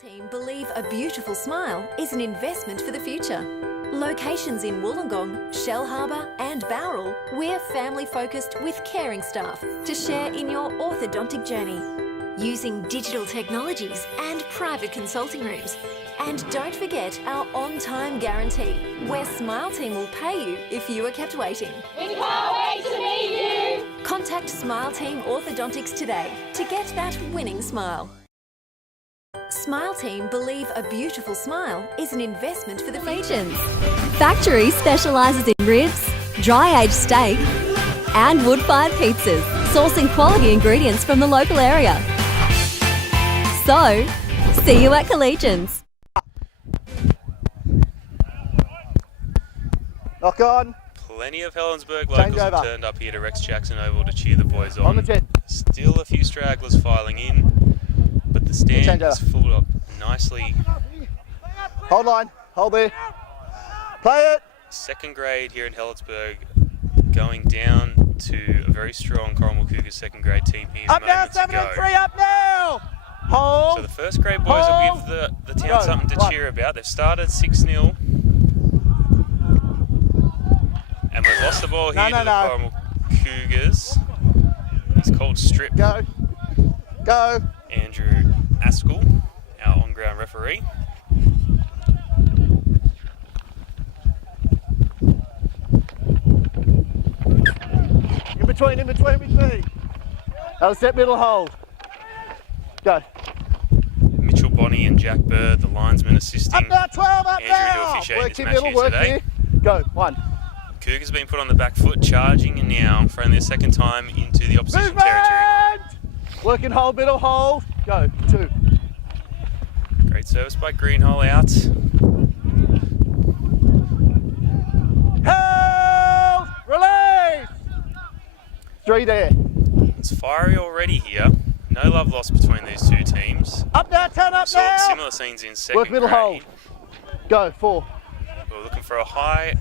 Team believe a beautiful smile is an investment for the future. Locations in Wollongong, Shell Harbour and Bowral, we're family-focused with caring staff to share in your orthodontic journey. Using digital technologies and private consulting rooms. And don't forget our on-time guarantee, where Smile Team will pay you if you are kept waiting. We can't wait to meet you! Contact Smile Team Orthodontics today to get that winning smile. Smile Team believe a beautiful smile is an investment for the future. Factory specialises in ribs, dry-aged steak and wood-fired pizzas, sourcing quality ingredients from the local area. So, see you at Collegians. Lock on. Plenty of Helensburgh locals have turned up here to Rex Jackson Oval to cheer the boys on. the 10. Still a few stragglers filing in, but the stand is full up nicely. Hold line, hold there. Play it. Second grade here in Helensburgh going down to a very strong Corrimal Cougars second grade team here. Up now, 7 and 3, up now. Hold. So the first grade boys will give the town something to cheer about. They've started 6-0. And we've lost the ball here to the Corrimal Cougars. He's called strip. Go. Andrew Askell, our on-ground referee. In between with me. That'll step middle hold. Go. Mitchell Bonney and Jack Bird, the linesman, assisting Up now, 12, up Andrew now. to officiate Work this your match middle, here work today. here. Go, 1. Cougars have been put on the back foot, charging and now for only the second time into the opposition territory. Working hold, middle hold. Go, 2. Great service by Greenhole out. Held! Release! 3 there. It's fiery already here. No love lost between these two teams. Up now, 10 up Saw now. similar scenes in second Work middle grade. hold. Go, 4. We're looking for a high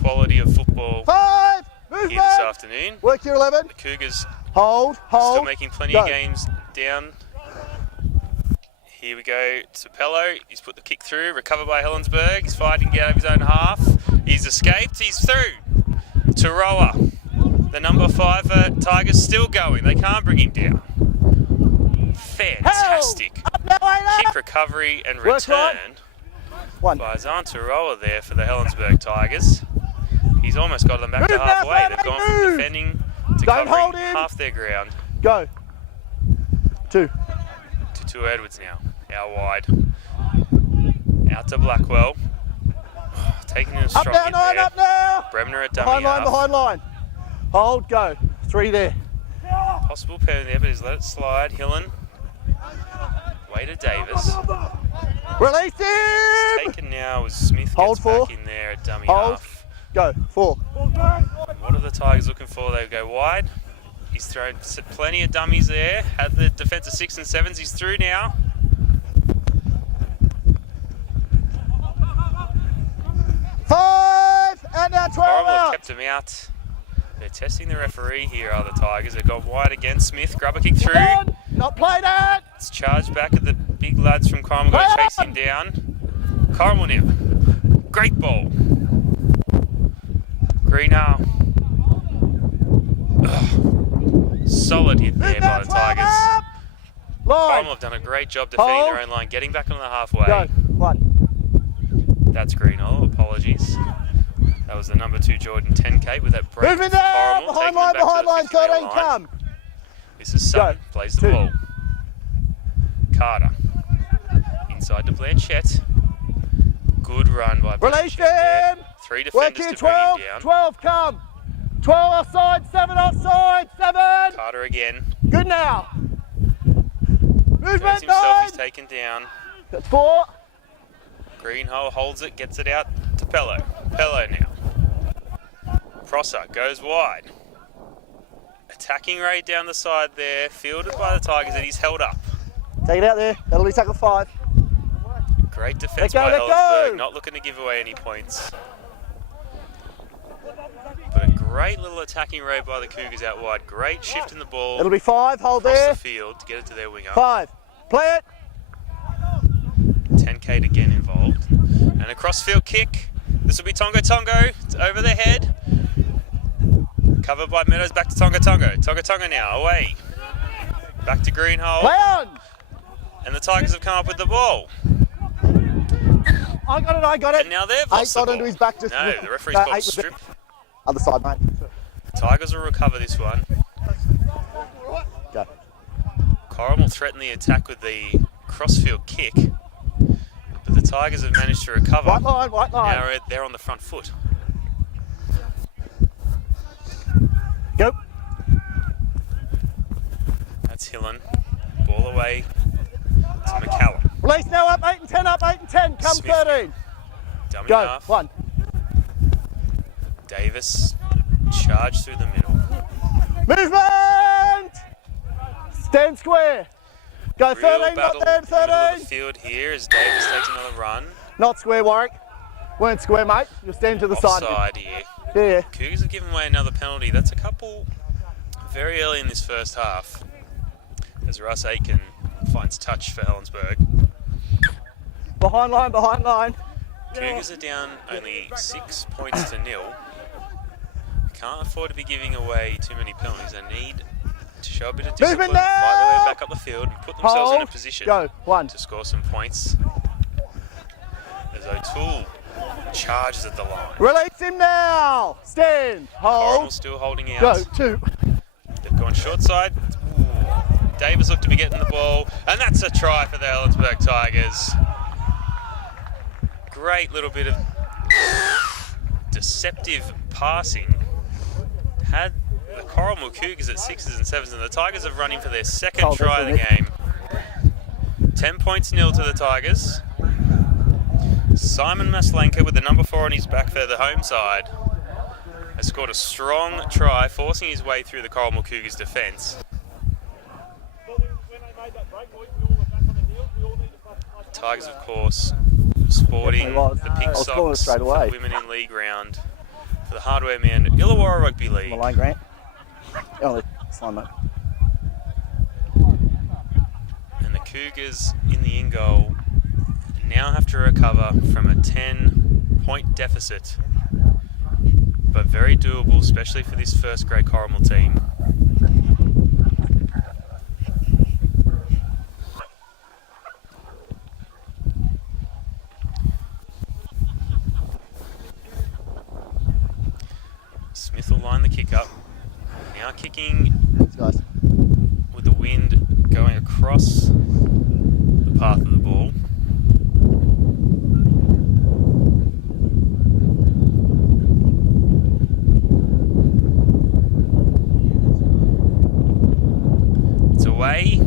quality of football 5, movement. here this afternoon. Work your 11. The Cougars Hold. still making plenty of games down. Here we go to Pello. He's put the kick through, recovered by Helensburgh. He's fighting to get out of his own half. He's escaped. He's through. Taroa, the number 5 Tigers, still going. They can't bring him down. Fantastic. Kick recovery and return by Zan Taroa there for the Helensburgh Tigers. He's almost got them back to halfway. They've gone from defending to covering half their ground. Go. 2. To Edwards now. Out wide. Out to Blackwell. Taking in a strong hit there. Up now. Bremner at dummy half. Behind line. Hold, go. 3 there. Possible penalty there, but he's let it slide. Hillen. Way to Davis. Release him. It's taken now as Smith gets back in there at dummy half. Go. 4. What are the Tigers looking for? They go wide. He's thrown plenty of dummies there. Had the defence of 6 and 7s. He's through now. And now 12 Corrimal have out. kept him out. They're testing the referee here, are the Tigers. They've gone wide again. Smith, grubber kick through. Not played it. It's charged back at the big lads from Corrimal. Going to chase him down. Corrimal now. Great ball. Greenhow. Solid hit there by the Tigers. Corrimal have done a great job defending their own line, getting back on the halfway. Go. 1. That's Greenhow. Apologies. That was the number 2 Jordan 10K with that break. Moving down. Behind line. 13 come. This is Sutton. Plays the ball. Carter. Inside to Blanchette. Good run by Blanchette. Release him. 3 defenders to bring him down. 12 come. 12 offside, 7 offside, 7. Carter again. Good now. Movement, Goes himself, he's taken down. That's 4. Greenhole holds it, gets it out to Pello. Pello now. Prosser goes wide. Attacking Ray down the side there, fielded by the Tigers, and he's held up. Take it out there. That'll be tackle 5. Great defence by Helensburgh, not looking to give away any points. But a great little attacking raid by the Cougars out wide. Great shift in the ball. It'll be 5. Hold across there. the field to get it to their winger. 5. Play it. Kate again involved. And a crossfield kick. This will be Tongo Tongo. It's over the head. Covered by Meadows, back to Tongo Tongo. Tongo Tongo now, away. Back to Greenhole. Play on! And the Tigers have come up with the ball. I got it. And now they've lost the got ball. into his back just No, the referee's called strip. Other side, mate. Tigers will recover this one. Go. Corrimal will threaten the attack with the crossfield kick. But the Tigers have managed to recover. White line. Now they're on the front foot. Go. That's Hillen. Ball away to McCallum. Release now, up 8 and 10, up 8 and 10. Come Smith. 13. Dummy Go. half. 1. Davis charged through the middle. Movement! Stand square. Go Real 13, battle not there, in the middle of 13. the field here as Davis takes another run. Not square, Warwick. Weren't square, mate. You'll stand to the side. Offside here. Yeah. Cougars have given away another penalty. That's a couple very early in this first half. As Russ Aitken finds touch for Helensburgh. Behind line. Cougars are down only 6 points to 0. Can't afford to be giving away too many penalties. They need to show a bit of discipline, Movement now! fight their way back up the field and put themselves in a Hold. position Go. 1. to score some points. As O'Toole charges at the line. Release him now. Stand. Corrimal Hold. still holding out. Go. 2. They've gone short side. Davis looked to be getting the ball, and that's a try for the Helensburgh Tigers. Great little bit of deceptive passing. Had the Corrimal Cougars at 6s and 7s, and the Tigers have run in for their second try of the game. 10 points 0 to the Tigers. Simon Maslenka with the number 4 on his back for the home side has scored a strong try, forcing his way through the Corrimal Cougars defence. Tigers, of course, sporting the pink socks for the Women in League round for the hardware man Illawarra Rugby League. Line, Grant. Oh, slime, mate. And the Cougars in the in goal now have to recover from a 10-point deficit, but very doable, especially for this first grade Corrimal team. Smith will line the kick up. Now kicking with the wind going across the path of the ball. It's away.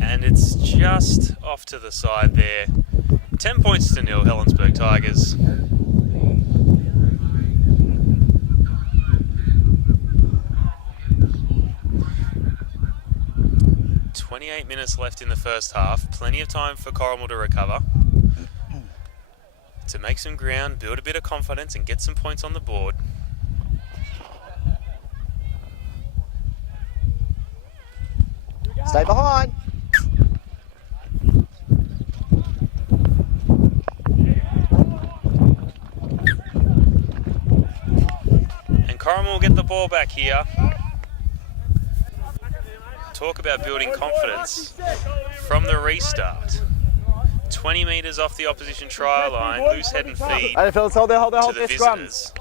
And it's just off to the side there. 10 points to 0, Helensburgh Tigers. 28 minutes left in the first half. Plenty of time for Corrimal to recover, to make some ground, build a bit of confidence and get some points on the board. Stay behind. And Corrimal will get the ball back here. Talk about building confidence from the restart. 20 metres off the opposition try line, loose head and feet Hey, fellas, hold to their the scrums.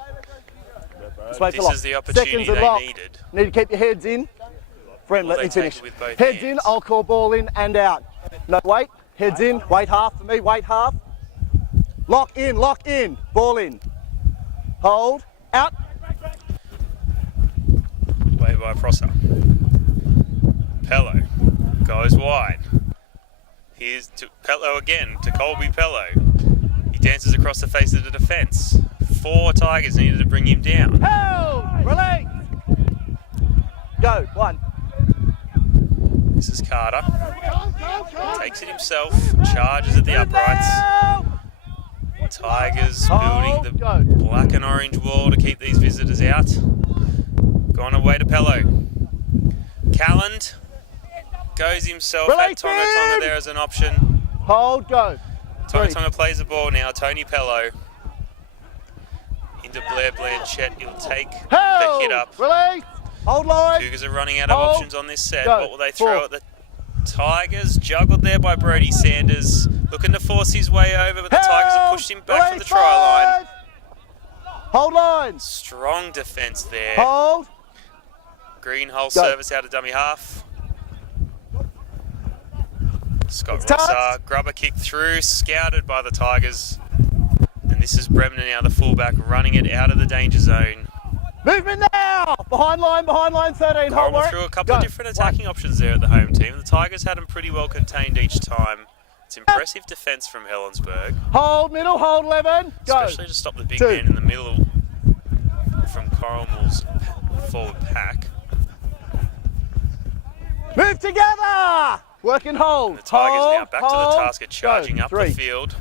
visitors. This is the opportunity they needed. Need to keep your heads in. Friend, Will let me they take finish. it with both Heads hands? in, I'll call ball in and out. No, wait. Heads in, wait half for me, wait half. Lock in, ball in. Hold, out. Play by Prosser. Pello goes wide. Here's to Pello again, to Colby Pello. He dances across the face of the defence. 4 Tigers needed to bring him down. Hold, release. Go, 1. This is Carter. Takes it himself, charges at the uprights. Tigers building the black and orange wall to keep these visitors out. Going away to Pello. Calland goes himself, had Tonga there as an option. Hold, go. Tonga Tonga plays the ball now. Tony Pello into Blair Blanchett. He'll take the hit up. Release. Hold line. Cougars are running out of options on this set. Go. What will they throw at the Tigers? Juggled there by Brody Sanders. Looking to force his way over, but the Tigers have pushed him back from the try line. Hold line. Strong defence there. Hold. Greenhull service out of dummy half. Scott Rossar, grubber kick through, scouted by the Tigers. And this is Bremner now, the fullback, running it out of the danger zone. Movement now! Behind line 13. Hold Corrimal threw a couple of different attacking options there at the home team. The Tigers had them pretty well contained each time. It's impressive defence from Helensburgh. Hold middle, hold 11. Go. Especially to stop the big man in the middle from Corrimal's forward pack. Move together! Work and hold. And the Tigers now back to the task of charging up the field.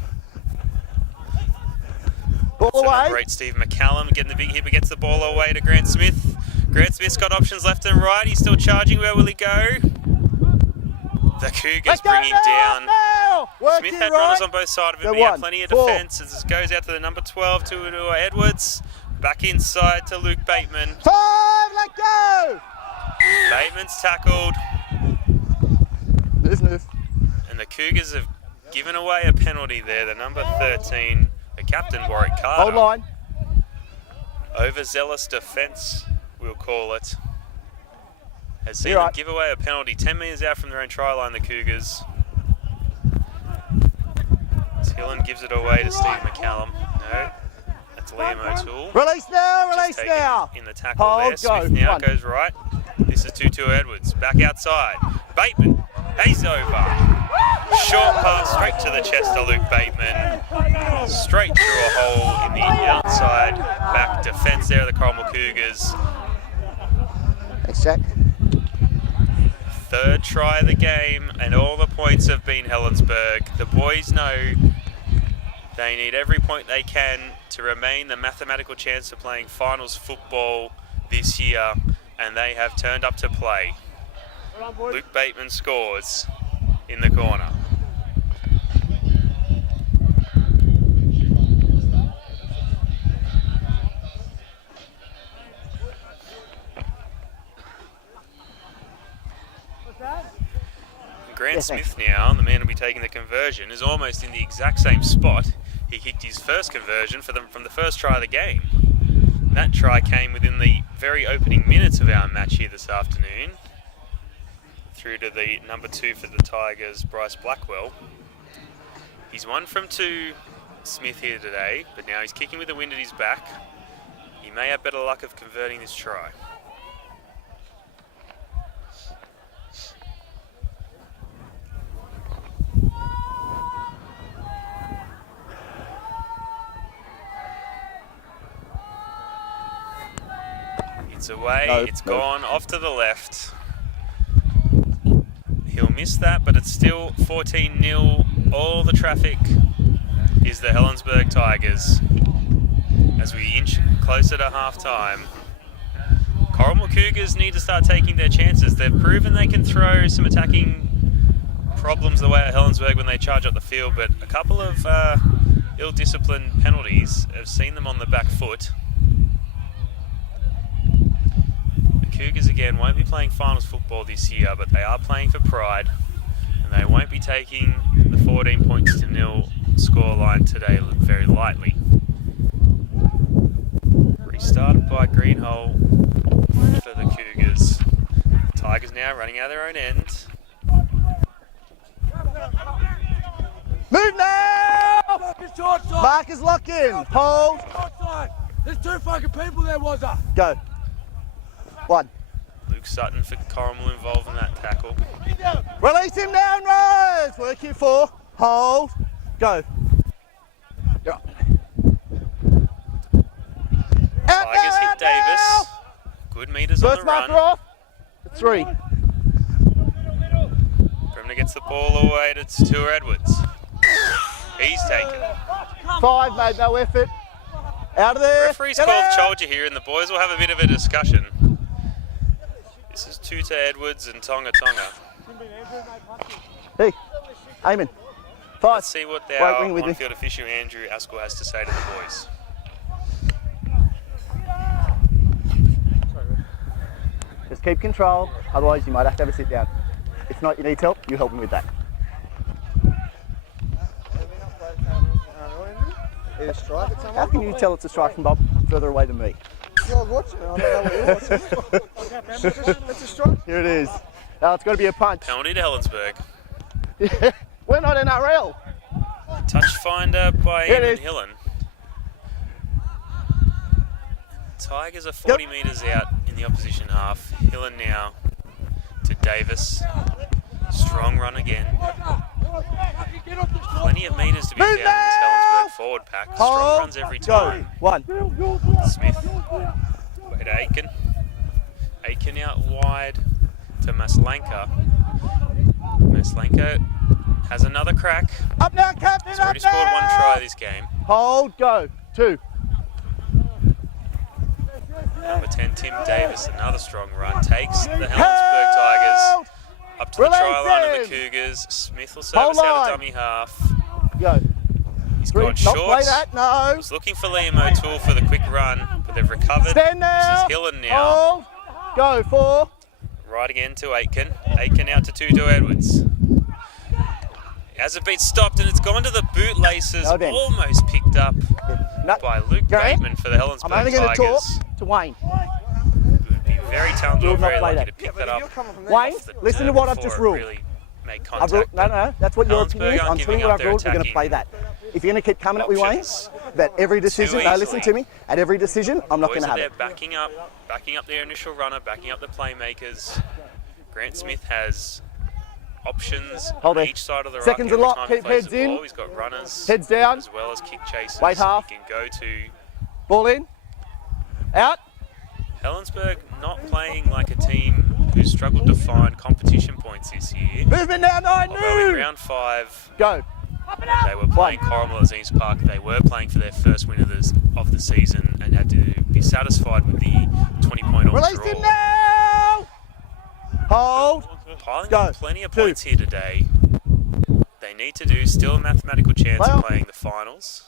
Ball away. Great Steve McCallum getting the big hit, but gets the ball away to Grant Smith. Grant Smith's got options left and right. He's still charging. Where will he go? The Cougars bring him down. Smith had runners on both sides of him. He had plenty of defence as this goes out to the number 12 to Edwards. Back inside to Luke Bateman. 5, let go! Bateman's tackled. Business. And the Cougars have given away a penalty there. The number 13, the captain, Warwick Carter. Hold line. Overzealous defence, we'll call it. Has seen them give away a penalty 10 metres out from their own try line, the Cougars. Hillen gives it away to Steve McCallum. No, that's Liam O'Toole. Release now, release now. In the tackle there. Smith now goes right. This is 2-2 Edwards. Back outside. Bateman. He's over. Short pass straight to the chest of Luke Bateman. Straight through a hole in the outside back defence there of the Corrimal Cougars. Thanks, Jack. Third try of the game, and all the points have been Helensburgh. The boys know they need every point they can to remain the mathematical chance of playing finals football this year, and they have turned up to play. Luke Bateman scores in the corner. Grant Smith now, the man who'll be taking the conversion, is almost in the exact same spot he kicked his first conversion from the first try of the game. That try came within the very opening minutes of our match here this afternoon. Through to the number 2 for the Tigers, Bryce Blackwell. He's 1 from 2, Smith here today, but now he's kicking with the wind at his back. He may have better luck of converting this try. It's away, it's gone off to the left. He'll miss that, but it's still 14-0. All the traffic is the Helensburgh Tigers as we inch closer to half-time. Corrimal Cougars need to start taking their chances. They've proven they can throw some attacking problems the way at Helensburgh when they charge up the field, but a couple of ill-disciplined penalties have seen them on the back foot. Cougars again won't be playing finals football this year, but they are playing for pride, and they won't be taking the 14 points to 0 scoreline today very lightly. Restarted by Greenhull for the Cougars. Tigers now running out of their own end. Move now! Markers lock in. Hold. There's 2 fucking people there, was there? Go. 1. Luke Sutton for Corrimal involved in that tackle. Release him now and rise. Work here 4. Hold. Go. Tigers hit Davis. Good meters on the run. First marker off. 3. Bremner gets the ball away to Stuart Edwards. He's taken. 5, made no effort. Out of there. Referee's called Cholger here, and the boys will have a bit of a discussion. This is Tuta Edwards and Tonga Tonga. Hey, Eamon. 5. Let's see what Wait, our ring with me. on-field official Andrew Askell has to say to the boys. Just keep control, otherwise you might have to have a sit down. If not, you need help, you help me with that. How can you tell it's a strike from Bob further away than me? I was watching it, I don't know what you're watching. It's a strike. Here it is. Now it's got to be a punch. Penalty to Helensburgh. We're not NRL. Touch finder by Here it Eamon is. Hillen. Tigers are 40 metres out in the opposition half. Hillen now to Davis. Strong run again. Plenty of metres to be found in this Helensburgh forward pack. Strong runs every time. Go. 1. Smith. Way to Aiken. Aiken out wide to Maslanka. Maslanka has another crack. Up now, captain. He's already scored 1 try this game. Hold. Go. 2. Number 10, Tim Davis, another strong run, takes the Helensburgh Tigers up to the try line of the Cougars. Smith will service out a dummy half. Go. He's 3. got Not play shorts. that. No. He's looking for Liam O'Toole for the quick run, but they've recovered. Stand now. This is Hillen now. Hold. Go. 4. Right again to Aiken. Aiken out to Tudo Edwards. Has it been stopped and it's gone to the bootlaces, almost picked up by Luke Bateman for the Helensburgh Tigers. I'm only going to talk to Wayne. Would be very talented or very lucky to pick that up. Wayne, listen to what I've just ruled. Really make contact. No, that's what your opinion is. I'm telling you what I've ruled. We're going to play attacking that. If you're going to keep coming at me, Wayne, that every decision, Too no, listen to easily. me, at every decision, I'm not going Boys to are have there it. backing up their initial runner, backing up the playmakers. Grant Smith has options Hold on it. each side of the ruck. Seconds a every lot, time he keep plays heads the in. ball. He's got runners Heads down. as well as kick chasers. Wait half. He can go to Ball in. Out. Helensburgh, not playing like a team who's struggled to find competition points this year. Movement now, 9. Although in Move. round 5, Go. they were playing Corrimal at Zeens Park. They were playing for their first win of the season and had to be satisfied with the 20-point Release draw. him now. Hold. Piling Go. up plenty of 2. points here today. They need to do still a mathematical chance Play of on. playing the finals.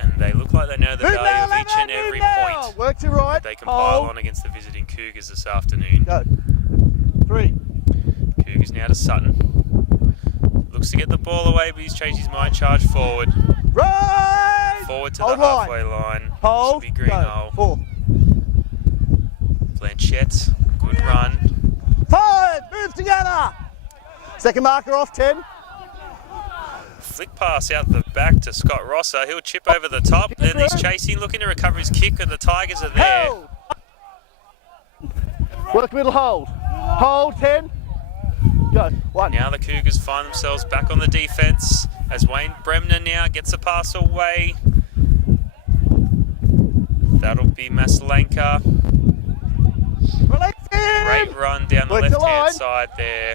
And they look like they know the Move value now, of each and move every now. point Work to right. that they can pile Hold. on against the visiting Cougars this afternoon. Go. 3. Cougars now to Sutton. Looks to get the ball away, but he's changed his mind. Charge forward. Right. Forward to Hold the line. halfway line. Hold. This will be Go. Greenhill. 4. Blanchette, good run. 5. Move together. Second marker off. 10. Flick pass out the back to Scott Rosser. He'll chip over the top. Then he's chasing, looking to recover his kick, and the Tigers are there. Hold. Work middle. Hold. Hold. 10. Go. 1. Now the Cougars find themselves back on the defence as Wayne Bremner now gets a pass away. That'll be Maslanka. Great run down the Work the line. left-hand side there.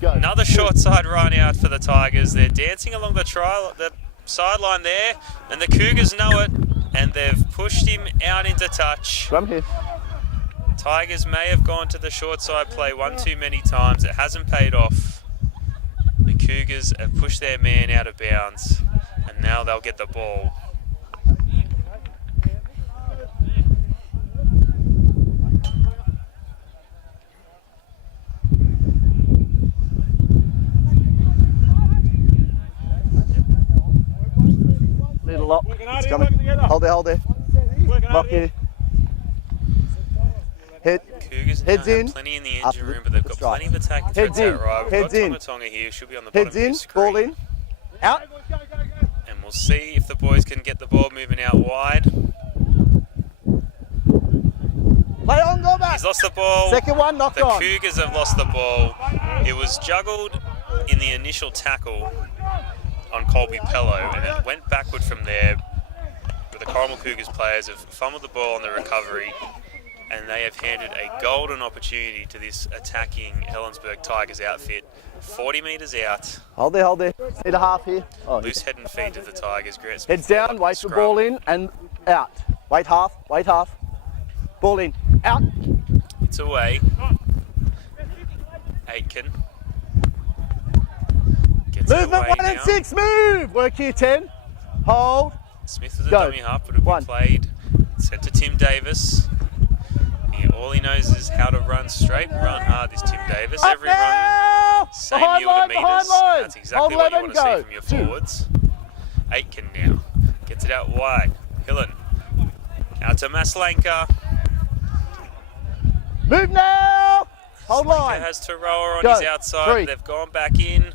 Go. Another short side run out for the Tigers. They're dancing along the sideline there, and the Cougars know it, and they've pushed him out into touch. Come here. Tigers may have gone to the short side play one too many times. It hasn't paid off. The Cougars have pushed their man out of bounds, and now they'll get the ball. Need a lock. It's coming. Hold there, hold there. Lock here. Head. Cougars now Heads have in. plenty in the Up engine room, but they've got strike. plenty of attack Heads threats in. out right. We've Heads got in. Tonga here, should be on the bottom Heads of your in. screen. Ball in. Out. And we'll see if the boys can get the ball moving out wide. Play on, go back. He's lost the ball. Second one, knocked The on. Cougars have lost the ball. It was juggled in the initial tackle on Colby Pello, and it went backward from there. But the Corrimal Cougars players have fumbled the ball on the recovery, and they have handed a golden opportunity to this attacking Helensburgh Tigers outfit. 40 metres out. Hold there, hold there. Need a half here. Oh, Loose head and feet of the Tigers. Grant Smith heads down, wait for ball in and out. Wait half, wait half. Ball in, out. It's away. Aitken. Gets it Movement away 1 and now. 6, move! Work here, 10. Hold. Smith was a Go. dummy half, but it'll be played. Sent to Tim Davis. All he knows is how to run straight and run hard, this Tim Davis. Up Every now! run, same Behind yield line, of meters. behind line. That's exactly Hold what you 11, want to see go. from your forwards. Aitken now. Gets it out wide. Hillen. Out to Maslanka. Move now! Hold Maslanka line. has Taroa on Go. his outside. 3. They've gone back in.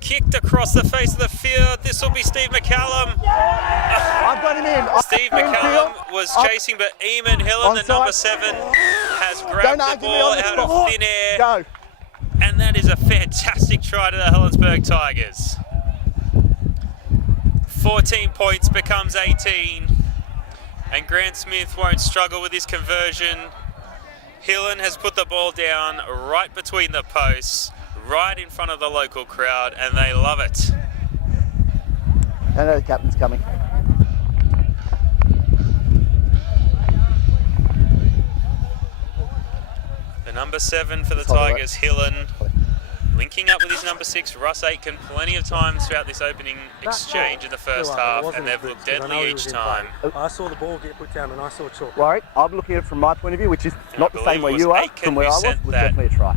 Kicked across the face of the field. This will be Steve McCallum. I've got him in. Steve McCallum was chasing, but Eamon Hillen, the number 7, has grabbed the ball out of thin air. Go. And that is a fantastic try to the Helensburgh Tigers. 14 points becomes 18. And Grant Smith won't struggle with his conversion. Hillen has put the ball down right between the posts, right in front of the local crowd, and they love it. I know the captain's coming. The number 7 for the Tigers, Hillen, linking up with his number 6, Russ Aitken, plenty of times throughout this opening exchange in the first half, and they've looked deadly each time. I saw the ball get put down and I saw chalk. Warwick, I'm looking at it from my point of view, which is not I the same believe way it you was are. Aitken From where who I was, sent was that definitely a try.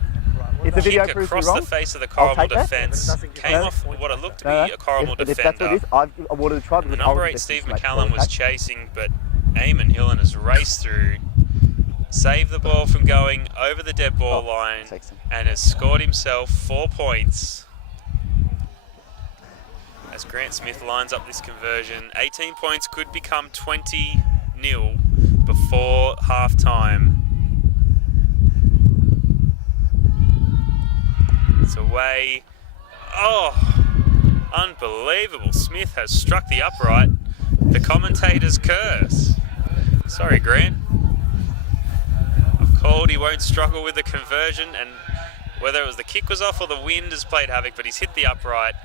If the video Kick proves me across wrong, the face of the I'll Corrimal take that. defence came off what it looked to be a Corrimal if that's what defender. it is, I've awarded a try. The number 8, Steve McCallum, was chasing, but Eamon Hillen has raced through, saved the ball from going over the dead ball line, and has scored himself 4 points. As Grant Smith lines up this conversion, 18 points could become 20-0 before half-time. It's away. Oh, unbelievable. Smith has struck the upright. The commentator's curse. Sorry, Grant. I've called he won't struggle with the conversion, and whether it was the kick was off or the wind has played havoc, but he's hit the upright.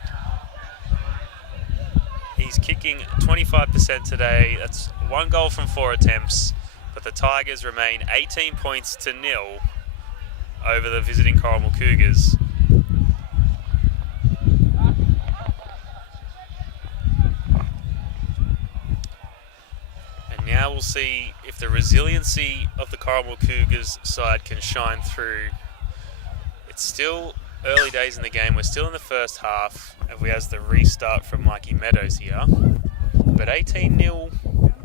He's kicking 25% today. That's 1 goal from 4 attempts, but the Tigers remain 18 points to 0 over the visiting Corrimal Cougars. And now we'll see if the resiliency of the Corrimal Cougars side can shine through. It's still early days in the game. We're still in the first half, and we have the restart from Mikey Meadows here. But 18-0,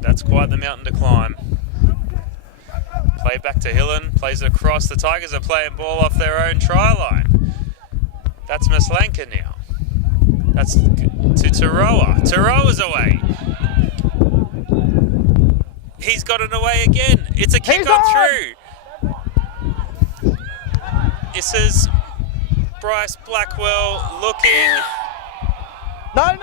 that's quite the mountain to climb. Play back to Hillen, plays it across. The Tigers are playing ball off their own try line. That's Maslanka now. That's to Taroa. Taroa's away. He's got it away again. It's a kick on through. This is Bryce Blackwell looking. No!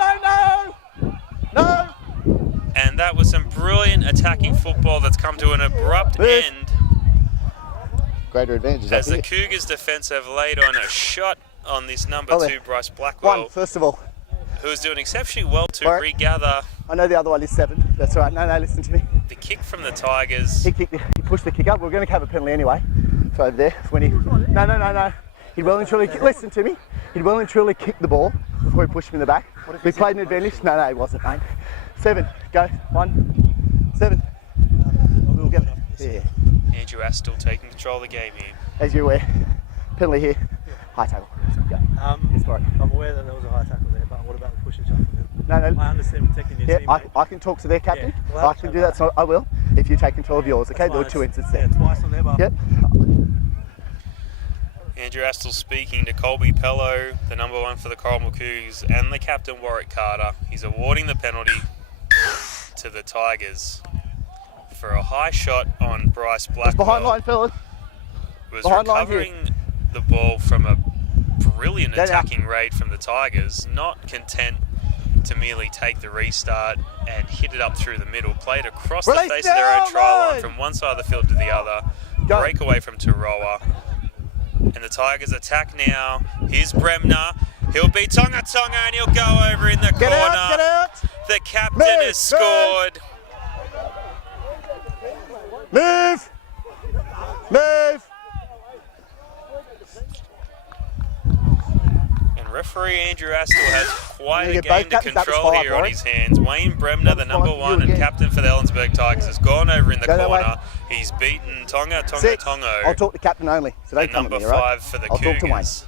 And that was some brilliant attacking football that's come to an abrupt end. Greater advantage. As the Cougars defence have laid on a shot on this number 2, Bryce Blackwell. 1, first of all. Who's doing exceptionally well to regather. I know the other one is 7. That's right. No, listen to me. The kick from the Tigers. He pushed the kick up. We're going to have a penalty anyway. So over there, when he... No. He'd well and truly... Listen to me. He'd well and truly kicked the ball before he pushed him in the back. We played an advantage. No, it wasn't, mate. 7. Go. 1. 7. We'll get it. Yeah. Andrew Astle taking control of the game here. As you're aware. Penalty here. High tackle. Go. I'm aware that there was a high tackle there, but what about the push and shove from him? No. I understand protecting your team. I can talk to their captain. Yeah, well, I can do that, so I will. If you take control of yours, okay? There were 2 incidents there. Yeah, twice on their bar. Yep. Andrew Astle speaking to Colby Pello, the number 1 for the Corrimal Cougars, and the captain Warwick Carter. He's awarding the penalty to the Tigers for a high shot on Bryce Blackwell. Just behind line, fellas. Was behind recovering the ball from a brilliant attacking raid from the Tigers, not content to merely take the restart and hit it up through the middle, played across the face of their own try line from one side of the field to the other, breakaway from Taroa. And the Tigers attack now. Here's Bremner. He'll be Tonga and he'll go over in the corner. Get out. The captain has scored. Move. And Referee Andrew Astle has quite You a get both game to captains, that was control 5, here on Laurie. his hands. Wayne Bremner, the number 1 and captain for the Helensburgh Tigers, has gone over in the Go that way. corner. He's beaten Tonga 6. I'll Tongo, talk to captain only. So the don't come at number me, all right? 5 for the I'll talk to Wayne. Cougars.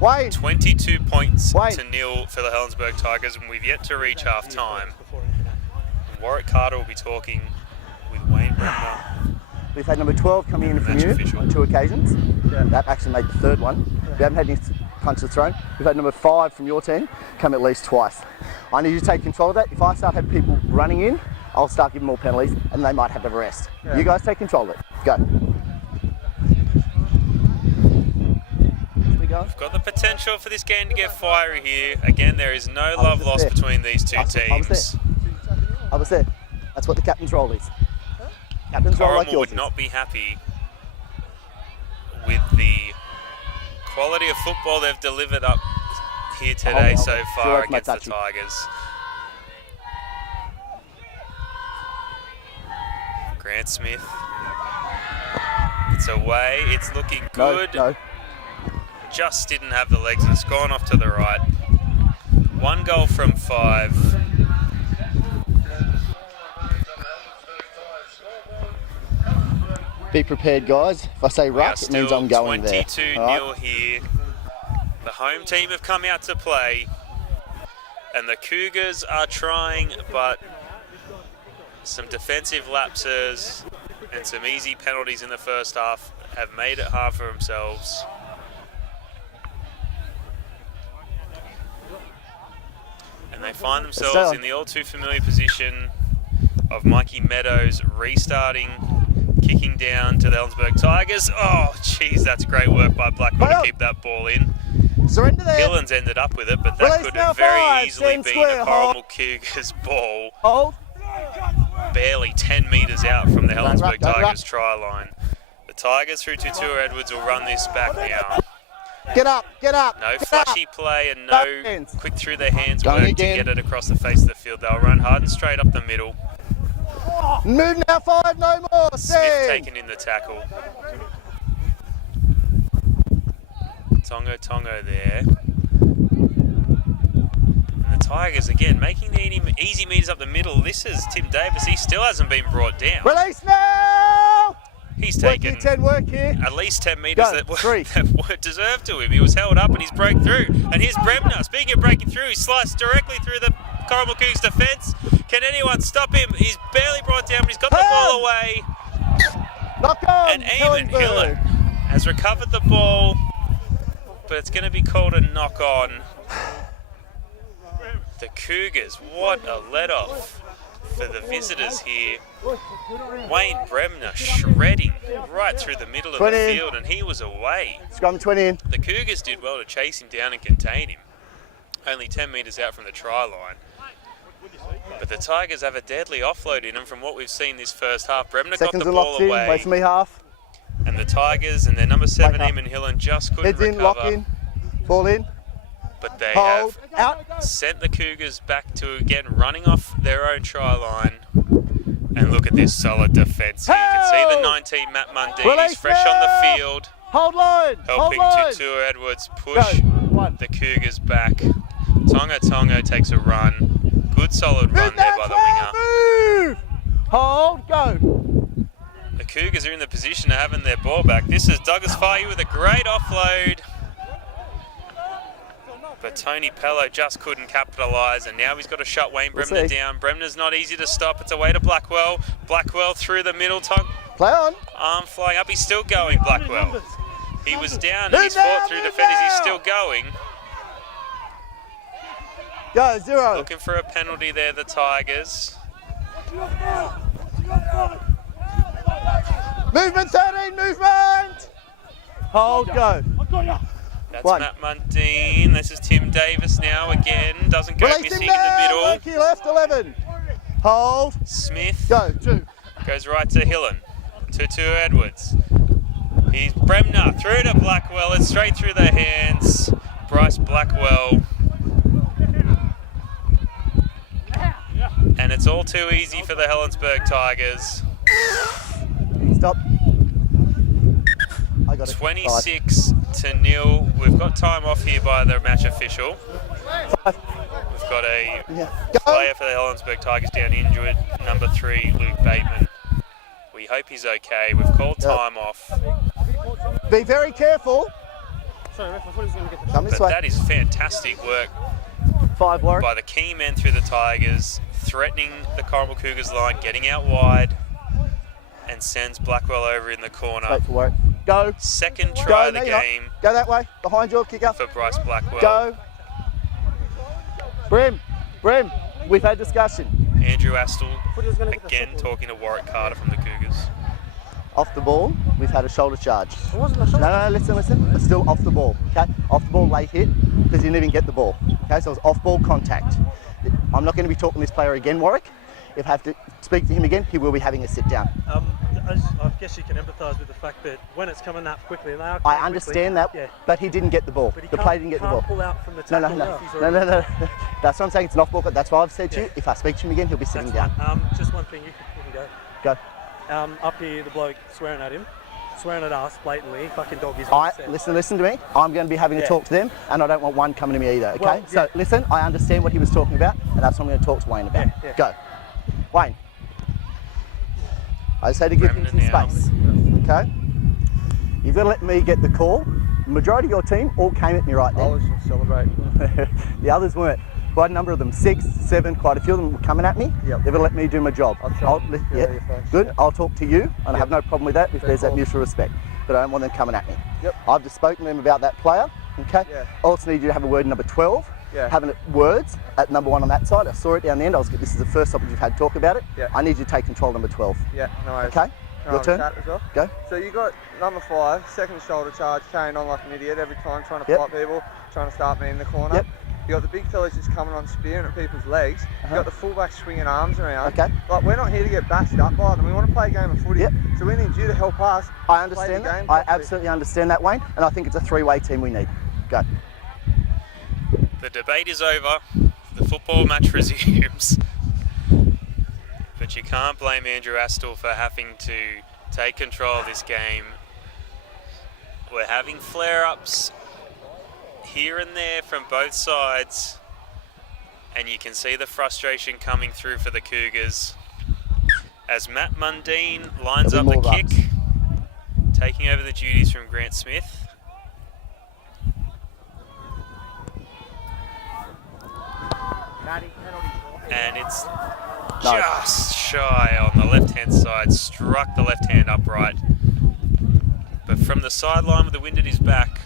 Wayne. 22 points Wayne. to 0 for the Helensburgh Tigers, and we've yet to reach half time. Warwick Carter will be talking with Wayne Bremner. We've had number 12 coming in from Match you official. on 2 occasions. That actually made the 3rd one. We haven't had any punches thrown. We've had number 5 from your team come at least twice. I need you to take control of that. If I start having people running in, I'll start giving more penalties and they might have a rest. You guys take control of it. Go. We've got the potential for this game to get fiery here. Again, there is no love lost between these two teams. I was there. That's what the captain's role is. Captain's role like Corrimal yours would not be happy with the quality of football they've delivered up here today so far against the Tigers. Grant Smith. It's away. It's looking good. No. Just didn't have the legs. It's gone off to the right. 1 goal from 5. Be prepared, guys. If I say ruck, it means I'm going there. 22-0 right? here. The home team have come out to play, and the Cougars are trying, but some defensive lapses and some easy penalties in the first half have made it hard for themselves. And they find themselves in the all too familiar position of Mikey Meadows restarting, kicking down to the Helensburgh Tigers. Oh, geez, that's great work by Blackwell to keep that ball in. Surrender there. Hillens ended up with it, but that could have very easily been a Corrimal Cougars ball. Hold. Barely 10 metres out from the Helensburgh Tigers try line. The Tigers through Tutua Edwards will run this back now. Get up, get up. No get flashy up. play and no quick through their hands Going work again. to get it across the face of the field. They'll run hard and straight up the middle. Move now, 5, no more. Smith taking in the tackle. Tongo there. And the Tigers again making the easy meters up the middle. This is Tim Davis. He still hasn't been brought down. Release now. He's taken work here. at least 10 metres Go, that were 3. deserved to him. He was held up and he's broke through. And here's Bremner. Speaking of breaking through, he sliced directly through the Corrimal Cougars defence. Can anyone stop him? He's barely brought down, but he's got the ball away. Knock on. And Eamon Hiller has recovered the ball, but it's going to be called a knock on. The Cougars, what a let-off for the visitors here. Wayne Bremner shredding right through the middle of the field, and he was away. Scrum 20 in. The Cougars did well to chase him down and contain him. Only 10 metres out from the try line. But the Tigers have a deadly offload in them from what we've seen this first half. Bremner got the ball away. Wait for me, half. And the Tigers and their number 7, Eamon Hillen, just couldn't Heads in, recover. lock in. Ball in. But they Hold. have Out. sent the Cougars back to, again, running off their own try line. And look at this solid defence here. You can see the 19, Matt Mundine. He's fresh on the field. Hold line. Helping Tutua Edwards push the Cougars back. Tongo takes a run. Good solid run there by the winger. Move. Hold. Go. The Cougars are in the position of having their ball back. This is Douglas Fahy with a great offload. But Tony Pello just couldn't capitalise, and now he's got to shut Wayne Bremner down. Bremner's not easy to stop. It's away to Blackwell. Blackwell through the middle. Play on. Arm flying up. He's still going, Blackwell. He was down and he's fought through defenders. He's still going. Go, 0. Looking for a penalty there, the Tigers. Movement 13, movement. Hold, go. That's Matt Mundine. This is Tim Davis now again. Doesn't go Release missing him in now. the middle. Work here, left 11. Hold. Smith. Go, 2. Goes right to Hillen. To Edwards. He's Bremner through to Blackwell. It's straight through their hands. Bryce Blackwell. And it's all too easy for the Helensburgh Tigers. Stop. I got it. 26 0. We've got time off here by the match official. We've got a player for the Helensburgh Tigers down injured, number 3, Luke Bateman. We hope he's okay. We've called time off. Be very careful. Sorry, Ref, I thought he was going to get the Come this But way. that is fantastic work 5 Warwick. by the key men through the Tigers, threatening the Corrimal Cougars line, getting out wide, and sends Blackwell over in the corner. Wait for Warwick. Go. Second try of the No, you're not. game Go that way. Behind your kicker. for Bryce Blackwell. Go. Brim. We've had discussion. Andrew Astle again talking to Warwick Carter from the Cougars. Off the ball, we've had a shoulder charge. It wasn't a shot. No, listen. It's still off the ball, okay? Off the ball, late hit, because he didn't even get the ball. Okay, so it's off ball contact. I'm not going to be talking to this player again, Warwick. If I have to speak to him again, he will be having a sit down. I guess you can empathise with the fact that when it's coming that quickly, and they are I understand that, but he didn't get the ball. But he The player didn't get the ball. pull out from the tackle. No. That's what I'm saying. It's an off ball. That's why I've said to you. If I speak to him again, he'll be sitting down. Just one thing, you can go. Go. Up here, the bloke swearing at him, swearing at us blatantly, fucking dog is Listen to me. I'm going to be having a talk to them, and I don't want one coming to me either. Okay. Well, So listen, I understand what he was talking about, and that's what I'm going to talk to Wayne about. Yeah. Go, Wayne. I just had to give him some space. Okay. You've got to let me get the call. The majority of your team all came at me right then. I was celebrating. The others weren't. Quite a number of them, 6, 7, quite a few of them were coming at me. Yep. They've got to let me do my job. Good. I'll talk to you, and I have no problem with that if there's that mutual respect. But I don't want them coming at me. Yep. I've just spoken to them about that player. Okay. Yeah. I also need you to have a word number 12. Yeah. Having words at number 1 on that side. I saw it down the end. This is the first topic you've had talk about it. Yeah. I need you to take control number 12. Yeah, no worries. Okay. Can I Your have a turn. chat as well? Go. So you got number 5, second shoulder charge, carrying on like an idiot every time, trying to fight people, trying to start me in the corner. Yep. You got the big fellas just coming on, spearing at people's legs. You got the fullback swinging arms around. Okay. Like, we're not here to get bashed up by them. We want to play a game of footy. Yep. So we need you to help us. I understand that. I absolutely understand that, Wayne. And I think it's a 3-way team we need. Go. The debate is over. The football match resumes. But you can't blame Andrew Astle for having to take control of this game. We're having flare-ups here and there from both sides, and you can see the frustration coming through for the Cougars as Matt Mundine lines up the kick, taking over the duties from Grant Smith. And it's just shy on the left-hand side, struck the left-hand upright. But from the sideline with the wind at his back,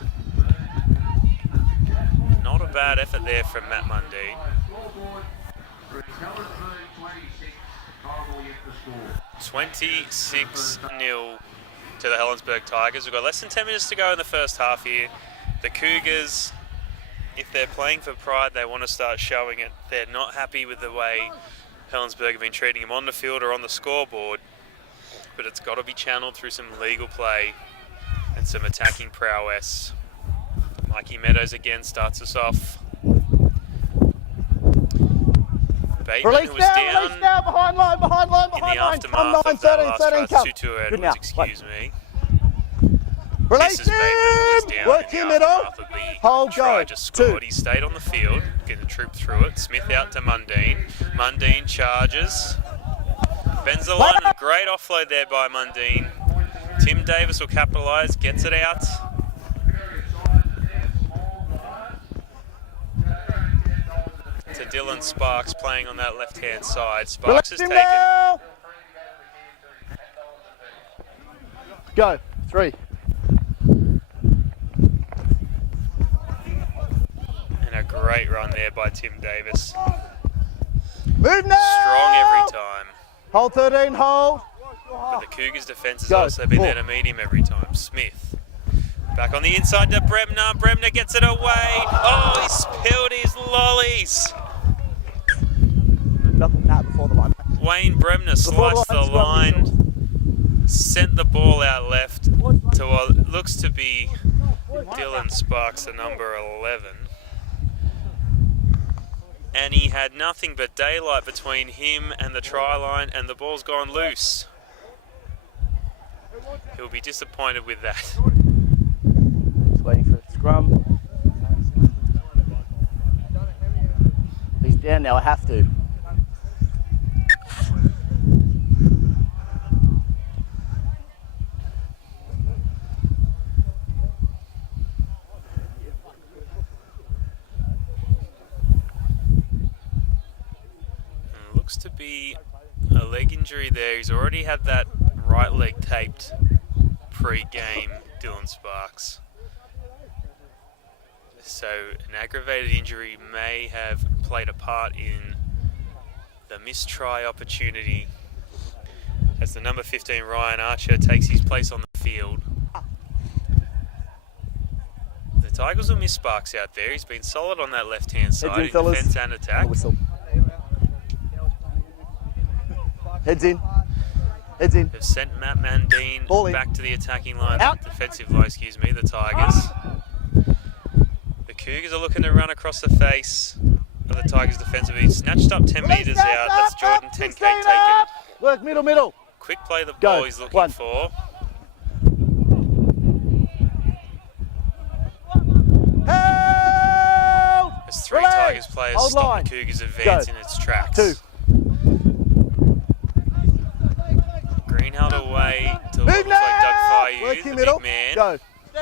not a bad effort there from Matt Mundine. 26-0 to the Helensburgh Tigers. We've got less than 10 minutes to go in the first half here. The Cougars, if they're playing for pride, they want to start showing it. They're not happy with the way Helensburgh have been treating them on the field or on the scoreboard, but it's got to be channeled through some legal play and some attacking prowess. Mikey Meadows again starts us off. Bateman, who was down behind line, in the aftermath of that last try, Tutu Edwards, excuse me. Release This is Bateman, who was down Work in him the middle. aftermath of the Hold try go. just scored. He stayed on the field, getting the troop through it. Smith out to Mundine. Mundine charges. Bends the line, a great offload there by Mundine. Tim Davis will capitalise, gets it out. To Dylan Sparks playing on that left-hand side. Sparks is taken. Now. Go. 3. And a great run there by Tim Davis. Move now. Strong every time. Hold 13, hold. But the Cougars' defence has Go. also been 4. there to meet him every time. Smith. Back on the inside to Bremner. Bremner gets it away. Oh, he spilled his lollies. Nothing before the line. Wayne Bremner sliced the line, sent the ball out left to what looks to be Dylan Sparks, the number 11. And he had nothing but daylight between him and the try line, and the ball's gone loose. He'll be disappointed with that. waiting for a scrum. He's down now, I have to. Looks to be a leg injury there. He's already had that right leg taped pre-game, Dylan Sparks. So an aggravated injury may have played a part in the missed try opportunity as the number 15 Ryan Archer takes his place on the field. The Tigers will miss Sparks out there. He's been solid on that left-hand side in defence and attack. Heads in. Heads in. They've sent Matt Mandine back to the attacking line, defensive line, excuse me, the Tigers. The Cougars are looking to run across the face of the Tigers defensive. He's snatched up 10 metres out. That's Jordan 10K taken. Work middle. Quick play the ball he's looking for. As 3 Tigers players stop the Cougars advance in its tracks. 2. Greenhull away to what looks like Doug Fayu, the big man. Go.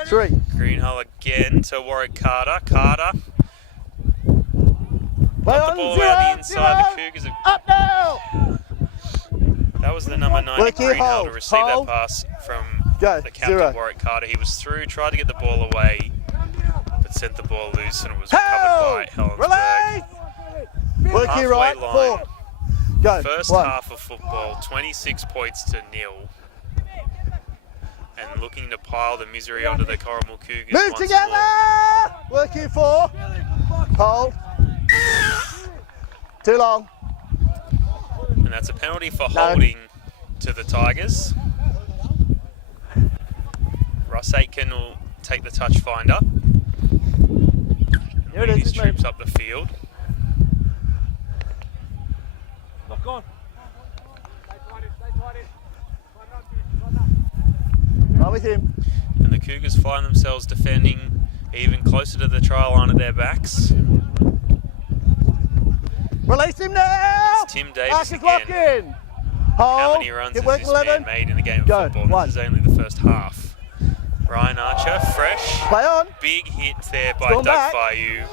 3. Greenhull again to Warwick Carter. Carter. Got the ball out the inside. The Cougars have... Up now! That was the number 90 Greenhull to receive that pass from the captain, Warwick Carter. He was through, tried to get the ball away, but sent the ball loose and it was recovered by Helensburgh. Work here right. 4. Go. First half of football, 26 points to 0. And looking to pile the misery onto the Corrimal Cougars. Move together! Work here 4. Hold. Too long. And that's a penalty for holding to the Tigers. Ross Aitken will take the touch finder. Here it is. His troops up the field. Lock on. Run with him. And the Cougars find themselves defending even closer to the try line at their backs. Release him now! It's Tim Davis again. Lock in. Hold. How many runs has this man made in the game of football? This is only the first half. Ryan Archer, fresh. Play on. Big hit there by Doug Fayu.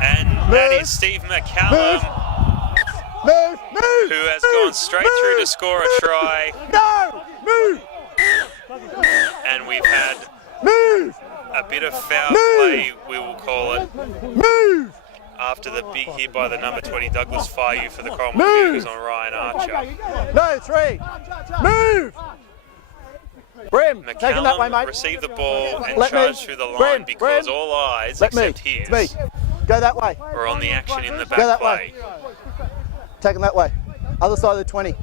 And that is Steve McCallum. Move. Who has gone straight through to score a try. No! Move! And we've had a bit of foul play, we will call it. Move! After the big hit by the number 20 Douglas Fayu for the Corrimal Cougars on Ryan Archer. No, 3. Move! Brim, taking that way, McCallum mate. received the ball and charged through the line because all eyes, except his, Go that way. were on the action in the back play. Taking that way. Other side of the 20.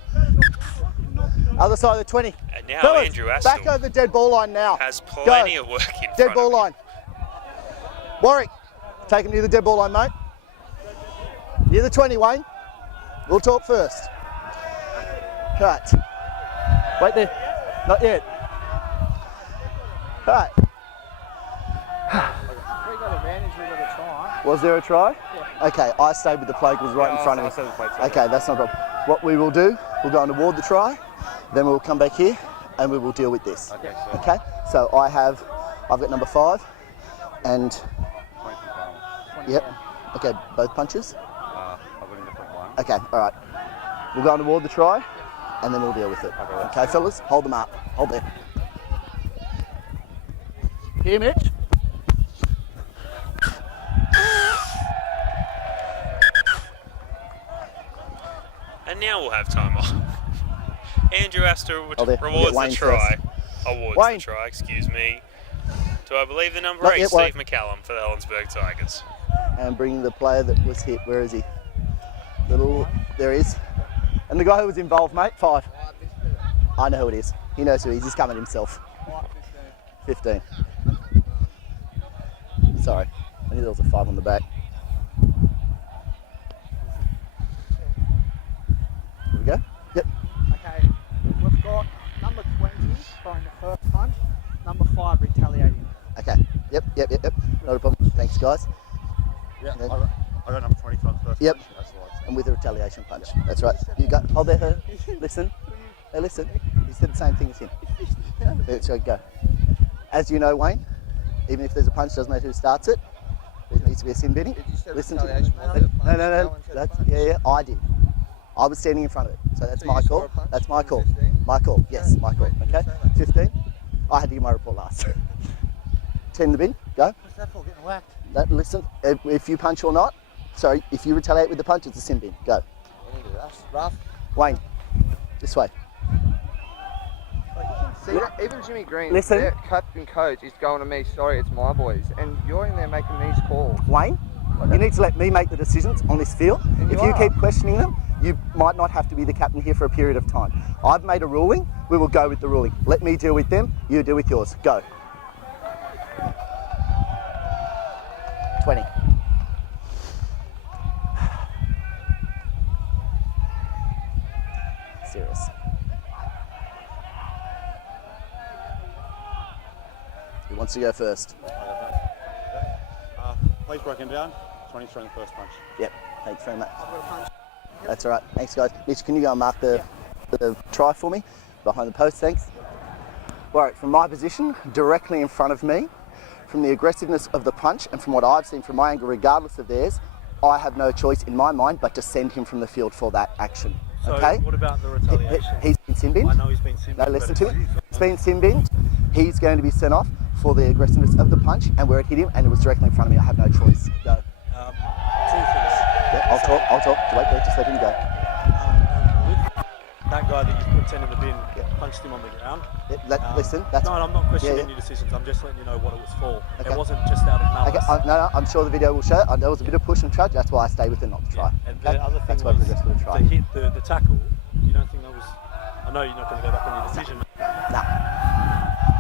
Other side of the 20. And now Fellas, Andrew Astle back over the dead ball line now. has plenty of work in dead front ball of him. line. Warwick, take him near the dead ball line, mate. Near the 20, Wayne. We'll talk first. Cut. Wait there. Not yet. Right. Was there a try? Yeah. Okay, I stayed with the play, was right in front of me. Okay, that's not a problem. What we will do, we'll go and award the try, then we'll come back here and we will deal with this. Okay, so I've got number 5 and... Yep. Okay, both punches? Okay, all right. We'll go and award the try and then we'll deal with it. Okay, fellas, hold them up. Hold there. Here, Mitch. And now we'll have time off. Andrew Astor rewards the try. Awards the try, excuse me. To, I believe, the number 8, Steve McCallum for the Helensburgh Tigers. And bring the player that was hit. Where is he? There he is. And the guy who was involved, mate, 5. I know who it is. He knows who he is. He's coming himself. 15. Sorry. I knew there was a 5 on the back. Here we go. Yep. Okay. We've got number 20 throwing the first punch. Number 5 Yep. Not a problem. Thanks, guys. Yeah, Then- I got number 20 for the first Yep. punch. That's all I'd say. And with a retaliation punch. That's right. You got. Hold there, her. Listen. Hey, listen. You said the same thing as him. Let's go. As you know, Wayne, even if there's a punch, doesn't matter who starts it. There needs to be a sin binning. Listen to me. No. That's, yeah, I did. I was standing in front of it. So that's my call. That's my call. My call. Yes, my call. Okay. 15. I had to give my report last. 10 the bin. Go. What's that for? Getting whacked? Listen, if you punch or not, sorry, if you retaliate with the punch, it's a sin bin. Go. That's rough. Wayne, this way. See, even Jimmy Green, Listen. their captain coach, is going to me, sorry, it's my boys. And you're in there making these calls. Wayne, you need to let me make the decisions on this field. And If you keep questioning them, you might not have to be the captain here for a period of time. I've made a ruling, we will go with the ruling. Let me deal with them, you deal with yours. Go. 20. Serious. Who wants to go first? Please broken down. 23 in the first punch. Yep, thanks very much. That's all right. Thanks, guys. Mitch, can you go and mark the try for me? Behind the post, thanks. All right, from my position, directly in front of me, from the aggressiveness of the punch and from what I've seen from my angle, regardless of theirs, I have no choice in my mind but to send him from the field for that action. So Okay? what about the retaliation? He's been sin binned. I know he's been sin binned. No, listen to me. He's been sin binned. He's going to be sent off for the aggressiveness of the punch and where it hit him, and it was directly in front of me. I have no choice. Go. Two things. Yeah, I'll talk. Wait there, just let him go. With that guy that you put 10 in the bin, punched him on the ground. Listen, that's... No, I'm not questioning yeah. your decisions. I'm just letting you know what it was for. Okay. It wasn't just out of malice. Okay, no, I'm sure the video will show. There was a bit of push and trudge. That's why I stay with it, not the try. And Okay? the other thing That's why I was progress with the try. to hit the tackle. You don't think that was... I know you're not going to go back on your decision. Nah.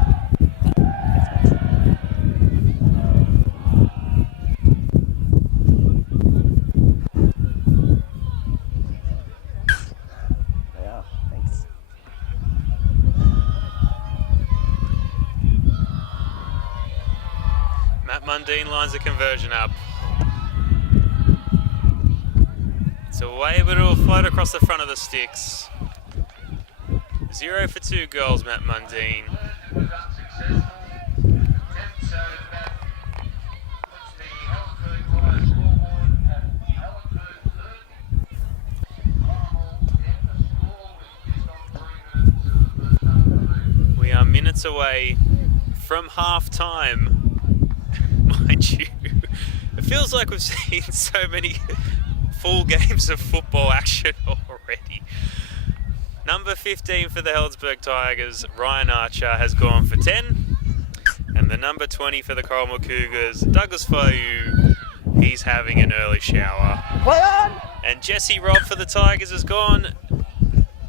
Yeah, thanks. Matt Mundine lines the conversion up. It's away, but it will float across the front of the sticks. 0 for 2 goals, Matt Mundine. We are minutes away from half time, mind you. It feels like we've seen so many full games of football action already. Number 15 for the Helensburgh Tigers, Ryan Archer, has gone for 10. And the number 20 for the Corrimal Cougars, Douglas Fayu, he's having an early shower. Play on! And Jesse Robb for the Tigers has gone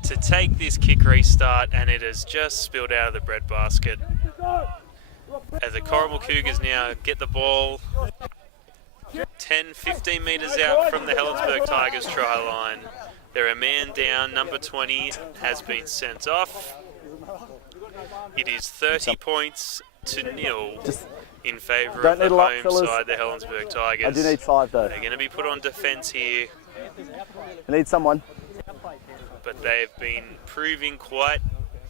to take this kick restart, and it has just spilled out of the breadbasket. As the Corrimal Cougars now get the ball 10-15 metres out from the Helensburgh Tigers try line. They're a man down. Number 20 has been sent off. It is 30 points to 0 in favour of the home side, the Helensburgh Tigers. I do need 5 though. They're going to be put on defence here, I need someone. but they've been proving quite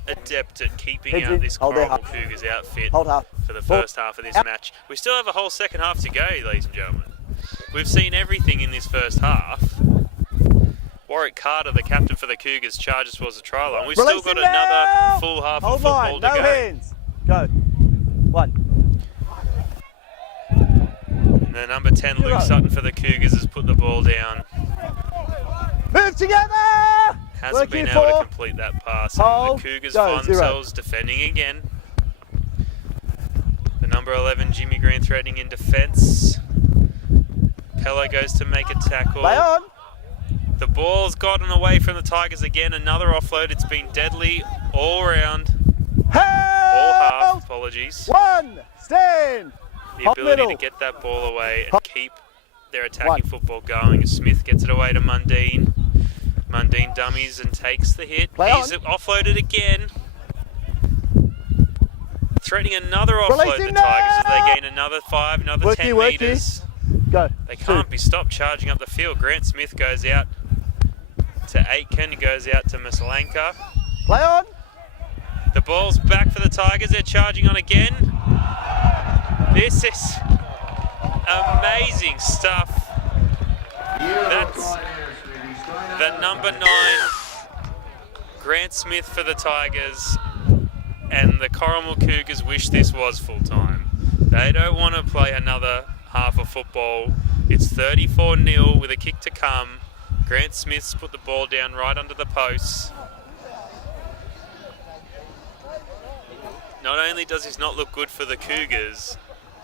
adept at keeping Heads out in. this Hold there, Corrimal half. Cougars outfit Hold half. for the first half of this match. We still have a whole second half to go, ladies and gentlemen. We've seen everything in this first half. Warwick Carter, the captain for the Cougars, charges towards the try line. We've still got another full half of football line, to no go. hands. Go. 1. And the number 10, Luke Sutton for the Cougars, has put the ball down. Move together! Hasn't been able to complete that pass. Hold. The Cougars Go, find 0. themselves defending again. The number 11, Jimmy Green, threatening in defence. Pello goes to make a tackle. Play on! The ball's gotten away from the Tigers again. Another offload. It's been deadly all round. Help! All half, apologies. 1. Stand! The ability to get that ball away and keep their attacking football going. Smith gets it away to Mundine. Mundine dummies and takes the hit. He's offloaded again. threatening another offload the Tigers as they gain another 5, another 10 metres. Go. They can't be stopped charging up the field. Grant Smith goes out to Aitken, goes out to Masalanka. Play on. The ball's back for the Tigers. They're charging on again. This is amazing stuff. That's the number 9, Grant Smith for the Tigers. And the Corrimal Cougars wish this was full time. They don't want to play another half of football. It's 34-0 with a kick to come. Grant Smith's put the ball down right under the posts. Not only does this not look good for the Cougars,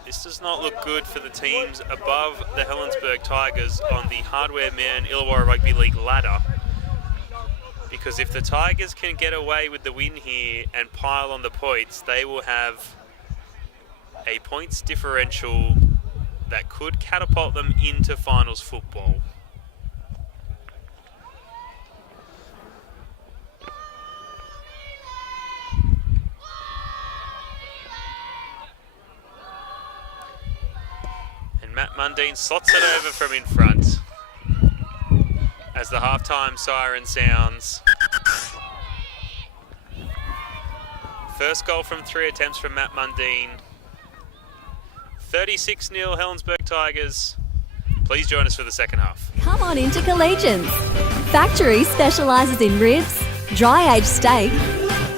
this does not look good for the teams above the Helensburgh Tigers on the Hardware Man Illawarra Rugby League ladder. Because if the Tigers can get away with the win here and pile on the points, they will have a points differential that could catapult them into finals football. And Matt Mundine slots it over from in front as the halftime siren sounds. First goal from 3 attempts from Matt Mundine. 36-0 Helensburgh Tigers. Please join us for the second half. Come on into Collegians. Factory specialises in ribs, dry-aged steak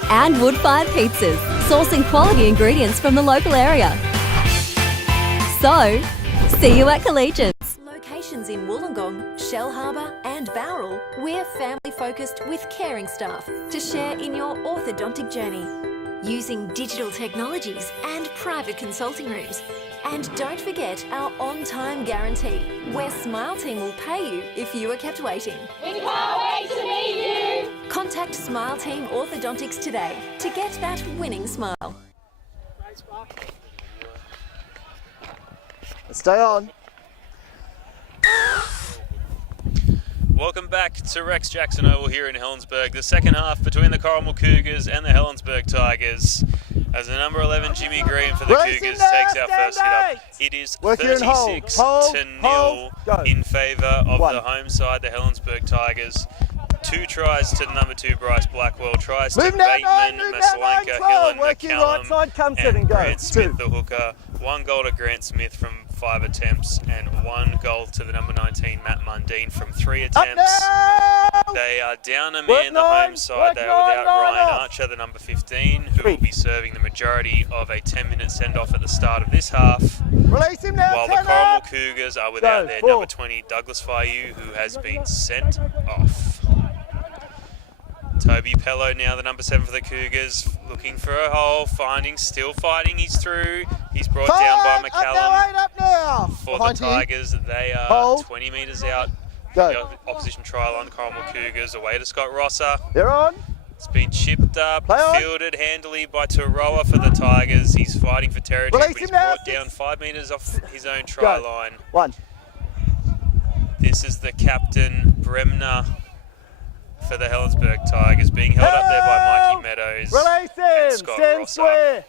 and wood-fired pizzas, sourcing quality ingredients from the local area. So, see you at Collegians. Locations in Wollongong, Shellharbour and Bowral, we're family-focused with caring staff to share in your orthodontic journey. Using digital technologies and private consulting rooms. And don't forget our on-time guarantee, where Smile Team will pay you if you are kept waiting. We can't wait to meet you. Contact Smile Team Orthodontics today to get that winning smile. Stay on. Welcome back to Rex Jackson Oval here in Helensburgh. The second half between the Corrimal Cougars and the Helensburgh Tigers. As the number 11 Jimmy Green for the Cougars takes our first hit up. It is 36-0 in favour of the home side, the Helensburgh Tigers. 2 tries to the number 2 Bryce Blackwell, tries to Bateman, Masalanka, Helen, McCallum and Grant Smith the hooker. 1 goal to Grant Smith from 5 attempts and 1 goal to the number 19 Matt Mundine from 3 attempts. They are down a man, the home side. They are without Ryan Archer, the number 15, who will be serving the majority of a 10-minute send-off at the start of this half. Release him now, while the Corrimal Cougars are without their number 20 Douglas Fayu, who has been sent off. Toby Pello now the number 7 for the Cougars, looking for a hole, still fighting, he's through. He's brought down by McCallum for the Tigers. They are 20 metres out. The opposition try line, Corrimal Cougars, away to Scott Rosser. They're on. It's been chipped up, fielded handily by Taroa for the Tigers. He's fighting for territory, but he's brought down 5 metres off his own try line. This is the captain, Bremner, for the Helensburgh Tigers, being held up there by Mikey Meadows and Scott Rosser.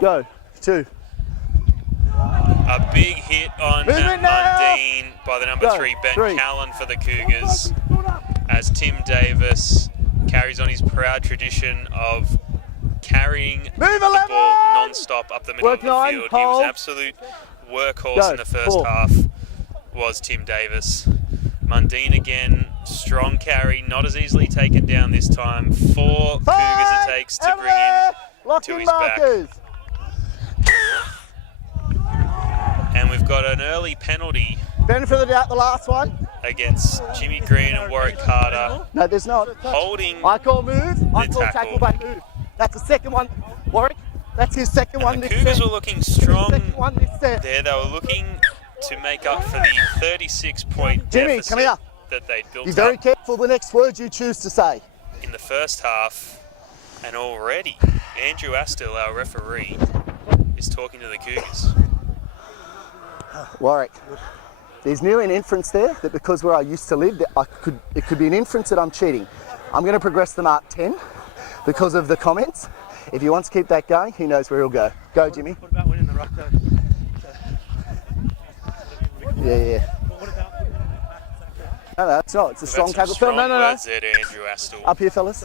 Go. 2. A big hit on Matt Mundine by the number 3, Ben Callan for the Cougars, as Tim Davis carries on his proud tradition of carrying the ball non-stop up the middle of the field. He was absolute workhorse in the first half, was Tim Davis. Mundine again, strong carry, not as easily taken down this time. 4 Cougars it takes to bring in to his back. And we've got an early penalty. Benefit of the doubt, the last one. Against Jimmy Green and Warwick Carter. No, there's not. Holding I call move. I call tackle, but move. That's the second one, Warwick. That's his second one. The Cougars were looking strong there. They were looking to make up for the 36-point deficit that they'd built up. Be very careful the next words you choose to say. In the first half, and already Andrew Astill, our referee, is talking to the Cougars. Warwick, there's nearly an inference there that because where I used to live, it could be an inference that I'm cheating. I'm going to progress the mark 10 because of the comments. If he wants to keep that going, he knows where he'll go. Go, Jimmy. What about winning the ruck though? Yeah. What about winning it back? No, it's not. It's a strong tackle. Strong No. words there to Andrew Astle. Up here, fellas.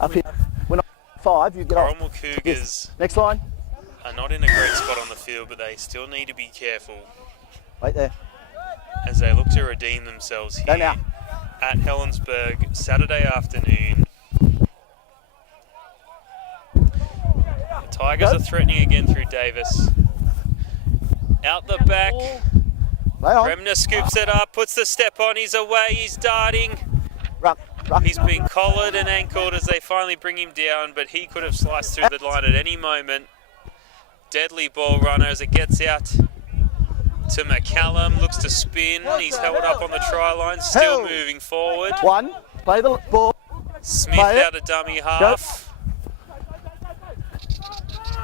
Up here. We're not 5. You get off. Corrimal Cougars Yes. Next line. are not in a great spot on the field, but they still need to be careful Wait there. as they look to redeem themselves Go here now. at Helensburgh Saturday afternoon. The Tigers are threatening again through Davis. Out the back, Lay on. Bremner scoops it up, puts the step on, he's away, he's darting. Ruck. He's been collared and ankled as they finally bring him down, but he could have sliced through the line at any moment. Deadly ball runner as it gets out to McCallum, looks to spin, he's held up on the try line, still moving forward. 1. Play the ball. Smith Play it. out of dummy half.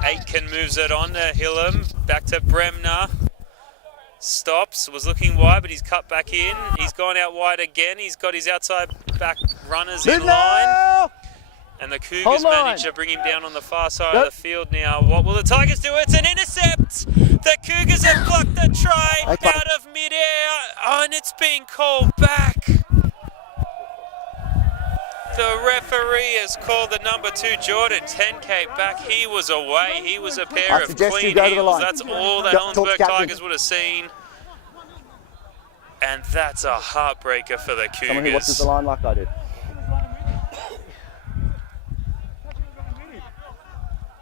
Aitken moves it on to Hillam, back to Bremner. Stops, was looking wide, but he's cut back in. He's gone out wide again. He's got his outside back runners in line. And the Cougars manage to bring him down on the far side of the field now. What will the Tigers do? It's an intercept! The Cougars have blocked the try out of mid-air. Oh, and it's being called back. The referee has called the number 2, Jordan 10K back. He was away. He was a pair of clean heels. That's all the Helensburgh Tigers would have seen. And that's a heartbreaker for the Cougars. Someone who watches the line like I do.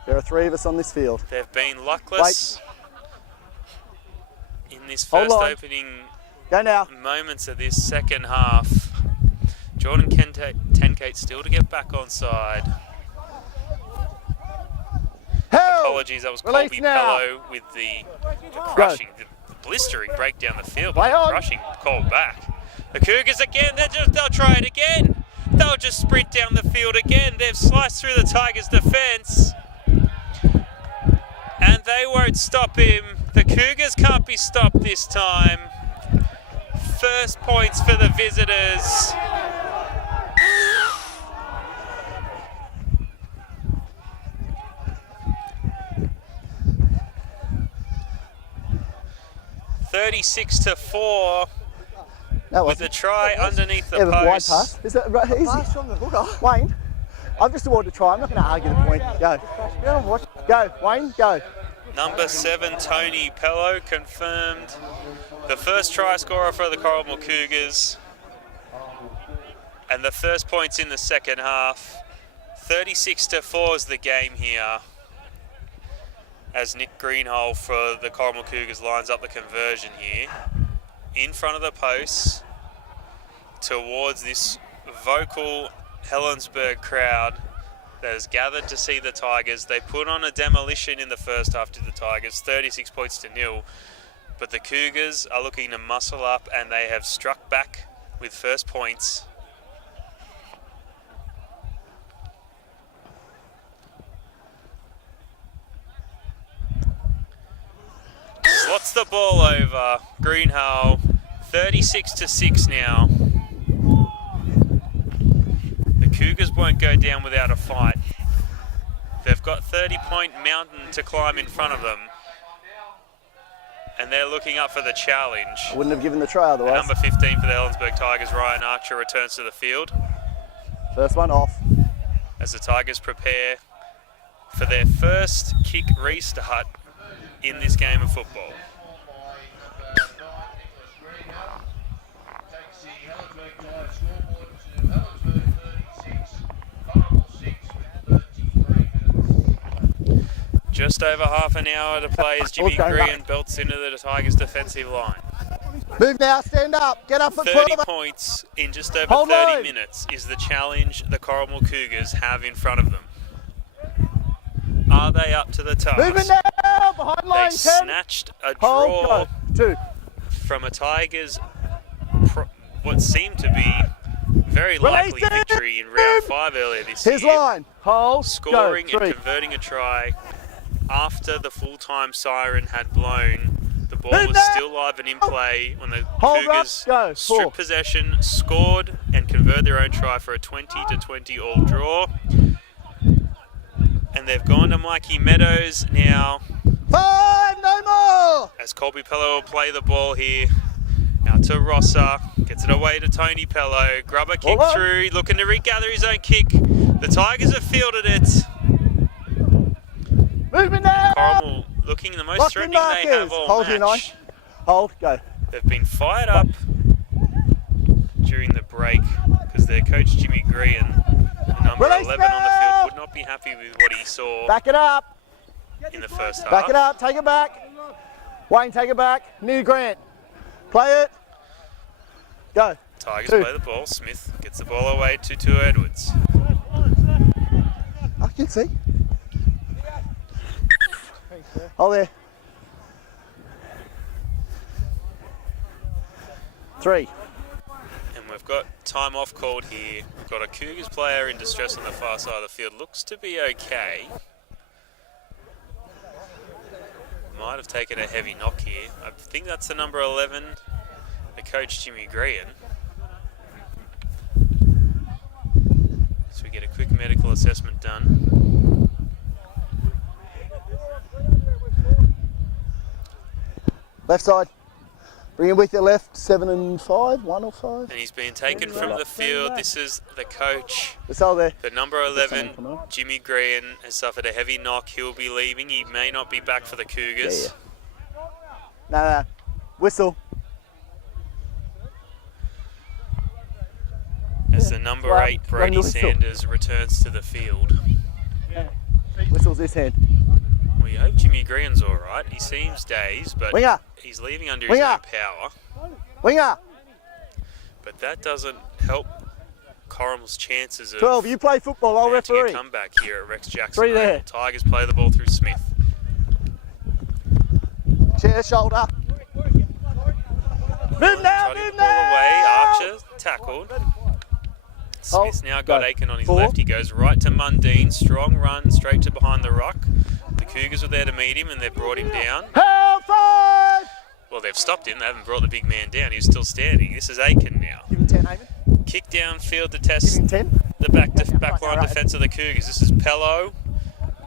There are 3 of us on this field. They've been luckless in this first opening moments of this second half. Jordan Tenkate still to get back on side. Apologies, that was Colby Pello with the crushing, the blistering break down the field. Crushing call back. The Cougars again, they'll try it again. They'll just sprint down the field again. They've sliced through the Tigers' defence. And they won't stop him. The Cougars can't be stopped this time. First points for the visitors. (36-4) with a try underneath the post. Wide pass. Is that right? Easy. Pass from the hooker. Wayne, I've just awarded a try. I'm not going to argue the point. Go. Go, Wayne, go. Number 7, Tony Pello, confirmed the first try scorer for the Corrimal Cougars. And the first points in the second half. 36-4 is the game here, as Nick Greenhole for the Corrimal Cougars lines up the conversion here. In front of the posts towards this vocal Helensburgh crowd that has gathered to see the Tigers. They put on a demolition in the first half to the Tigers, 36 points to 0. But the Cougars are looking to muscle up, and they have struck back with first points. Slots the ball over. Greenhole, 36-6 now. The Cougars won't go down without a fight. They've got 30-point mountain to climb in front of them. And they're looking up for the challenge. Wouldn't have given the try otherwise. Number 15 for the Helensburgh Tigers, Ryan Archer, returns to the field. First one off. As the Tigers prepare for their first kick restart in this game of football. Just over half an hour to play as Jimmy Grehan belts into the Tigers' defensive line. Move now, stand up, get up at 30 points in just over 30 minutes is the challenge the Corrimal Cougars have in front of them. Are they up to the task? Moving now, behind line 10. They snatched a draw from a Tigers, what seemed to be very likely victory in round 5 earlier this year. His line, hold, scoring and converting a try after the full-time siren had blown. The ball was still live and in play when the Cougars stripped possession, scored and converted their own try for a 20-20 all draw. And they've gone to Mikey Meadows now. 5, no more! As Colby Pello will play the ball here. Out to Rosser, gets it away to Tony Pello. Grubber kick through, looking to regather his own kick. The Tigers have fielded it. Movement now! Corrimal looking the most threatening they have all match. Hold, go. They've been fired up during the break because their coach Jimmy Green, the number 11 on the field, would not be happy with what he saw. Back it up. In the first half. Back it up, take it back. Wayne, take it back. Near Grant. Play it. Go. Tigers play the ball. Smith gets the ball away to Edwards. I can see. Hold there. 3. And we've got time off called here. We've got a Cougars player in distress on the far side of the field. Looks to be okay. Might have taken a heavy knock here. I think that's the number 11, the coach Jimmy Green. So we get a quick medical assessment done. Left side. Bring him with your left. 7 and 5, 1 or 5. And he's been taken from the field. This is the coach. It's all there. The number 11, Jimmy Green, has suffered a heavy knock. He'll be leaving. He may not be back for the Cougars. No. Whistle. As the number 8, Brady Sanders, returns to the field. Whistle's this hand. We hope Jimmy Green's all right. He seems dazed, but he's leaving under his own power. Winger. But that doesn't help Corrimal's chances of 12, you play football, I'll referee. a comeback here at Rex Jackson. 3 there. Tigers play the ball through Smith. Chair, shoulder. Move now, move now! Away, Archer tackled. Smith's now got Aiken on his left. He goes right to Mundine. Strong run straight to behind the rock. The Cougars were there to meet him and they've brought him down. Help 5! Well, they've stopped him. They haven't brought the big man down. He's still standing. This is Aiken now. Give him 10, Aiken. Kick downfield to test Give him 10. the back line defence of the Cougars. This is Pello.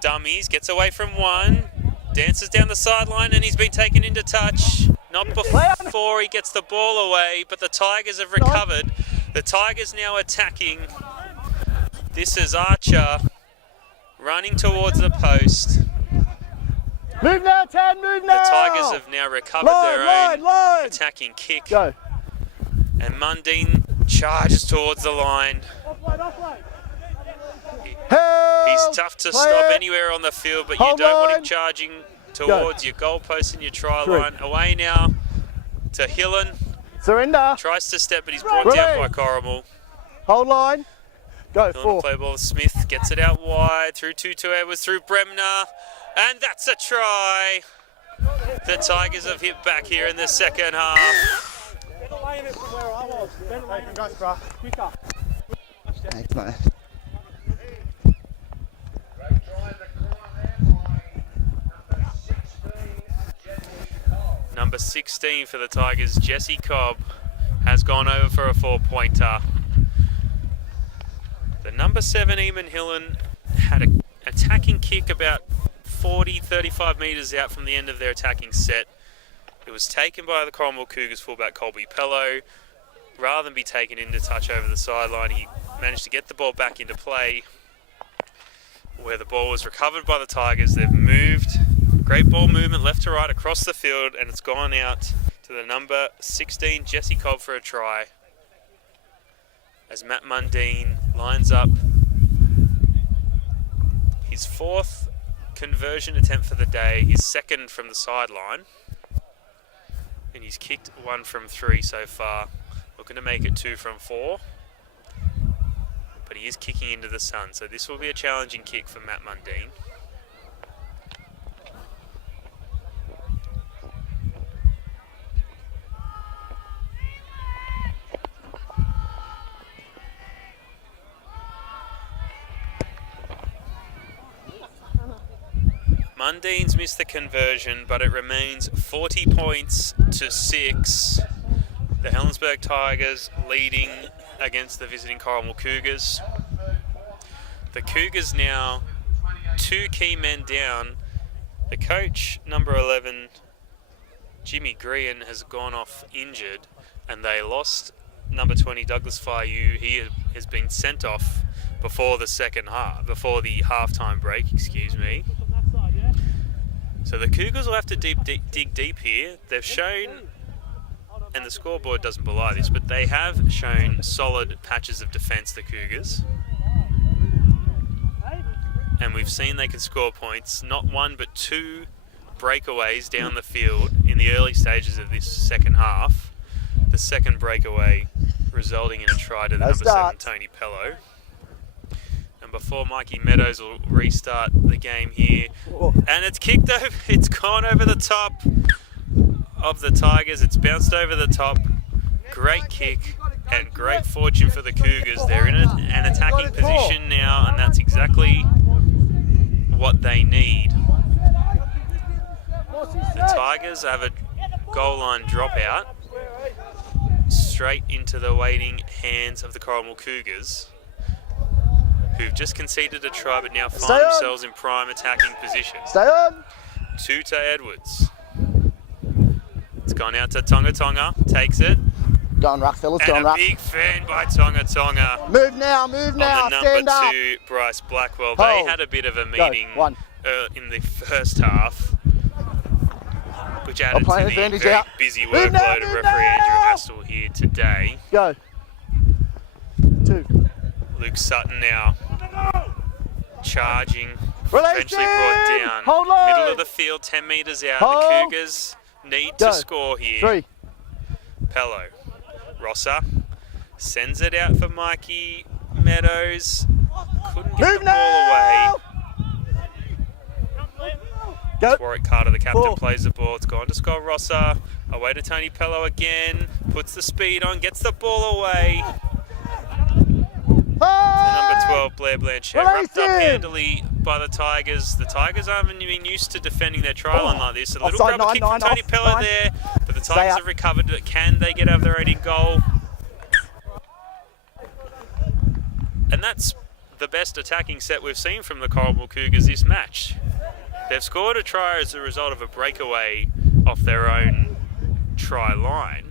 Dummies. Gets away from one. Dances down the sideline and he's been taken into touch. Not before he gets the ball away, but the Tigers have recovered. The Tigers now attacking. This is Archer running towards the post. Move now, Tad, move now! The Tigers have now recovered their own attacking kick. Go. And Mundine charges towards the line. He's tough to stop anywhere on the field, but you don't want him charging towards your goalpost and your try line. Away now to Hillen. Surrender. Tries to step, but he's brought down by Corrimal. Hold line. Go, Hillen play ball. Smith gets it out wide through to Edwards, through Bremner. And that's a try. The Tigers have hit back here in the second half. Thanks, mate. Number 16 for the Tigers, Jesse Cobb, has gone over for a 4-pointer. The number 7, Eamon Hillen, had an attacking kick about 35 metres out from the end of their attacking set. It was taken by the Corrimal Cougars fullback Colby Pello. Rather than be taken into touch over the sideline, he managed to get the ball back into play where the ball was recovered by the Tigers. They've moved. Great ball movement left to right across the field, and it's gone out to the number 16, Jesse Cobb, for a try. As Matt Mundine lines up his 4th conversion attempt for the day, his 2nd from the sideline. And he's kicked 1 from 3 so far. Looking to make it 2 from 4. But he is kicking into the sun, so this will be a challenging kick for Matt Mundine. Mundine's missed the conversion, but it remains 40 points to 6. The Helensburgh Tigers leading against the visiting Corrimal Cougars. The Cougars now 2 key men down. The coach, number 11, Jimmy Grehan, has gone off injured, and they lost number 20, Douglas Fayu. He has been sent off before the halftime break, excuse me. So the Cougars will have to dig deep here. They've shown, and the scoreboard doesn't belie this, but they have shown solid patches of defence, the Cougars. And we've seen they can score points, not 1 but 2 breakaways down the field in the early stages of this second half. The second breakaway resulting in a try to the number 7, Tony Pello. And before Mikey Meadows will restart the game here, and it's kicked over, it's gone over the top of the Tigers, it's bounced over the top. Great kick and great fortune for the Cougars. They're in an attacking position now, and that's exactly what they need. The Tigers have a goal line dropout straight into the waiting hands of the Corrimal Cougars, who've just conceded a try but now find themselves in prime attacking position. Stay on! Tute Edwards. It's gone out to Tonga Tonga, takes it. Go on, Ruck, fellas, go on, And a Ruck. big fan by Tonga Tonga. Move now, On the number 2, Bryce Blackwell. They had a bit of a meeting in the first half, which added to the very busy workload of referee Andrew Astle here today. Go. 2. Luke Sutton now charging, Release eventually brought down. Hold low. Middle of the field, 10 metres out. Hold. The Cougars need to score here. 3. Pello. Rosser sends it out for Mikey Meadows. Couldn't get the ball away. Go. Warwick Carter, the captain, plays the ball. It's gone to Scott Rosser. Away to Tony Pello again. Puts the speed on, gets the ball away. The number 12, Blair Blanchett, wrapped up handily by the Tigers. The Tigers haven't been used to defending their try line like this. A little rubber kick from Tony Pello there, but the Tigers have recovered. But can they get over their own goal? And that's the best attacking set we've seen from the Corrimal Cougars this match. They've scored a try as a result of a breakaway off their own try line.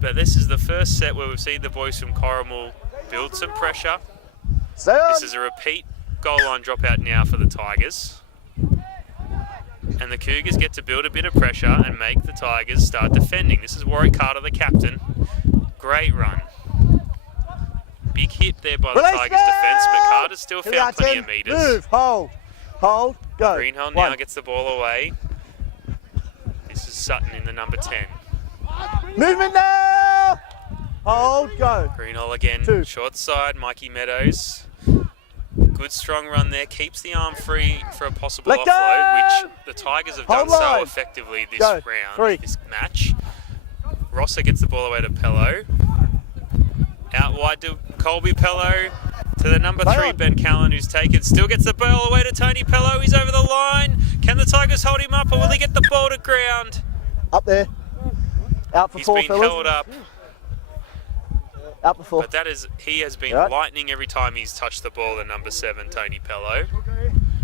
But this is the first set where we've seen the boys from Corrimal build some pressure. This is a repeat goal line dropout now for the Tigers. And the Cougars get to build a bit of pressure and make the Tigers start defending. This is Warwick Carter, the captain. Great run. Big hit there by the Tigers defence, but Carter's still found plenty of metres. Move, hold, go. Greenhill now gets the ball away. This is Sutton in the number 10. Movement now! Hold, go. Greenhill again, short side, Mikey Meadows. Good strong run there, keeps the arm free for a possible offload, which the Tigers have done so effectively this round, this match. Rosser gets the ball away to Pello. Out wide to Colby Pello, to the number 3, Ben Callan, who's taken, still gets the ball away to Tony Pello. He's over the line. Can the Tigers hold him up, or will he get the ball to ground? Up there. Out for 4, He's been held up. Out for 4. But he has been lightning every time he's touched the ball, the number 7, Tony Pello.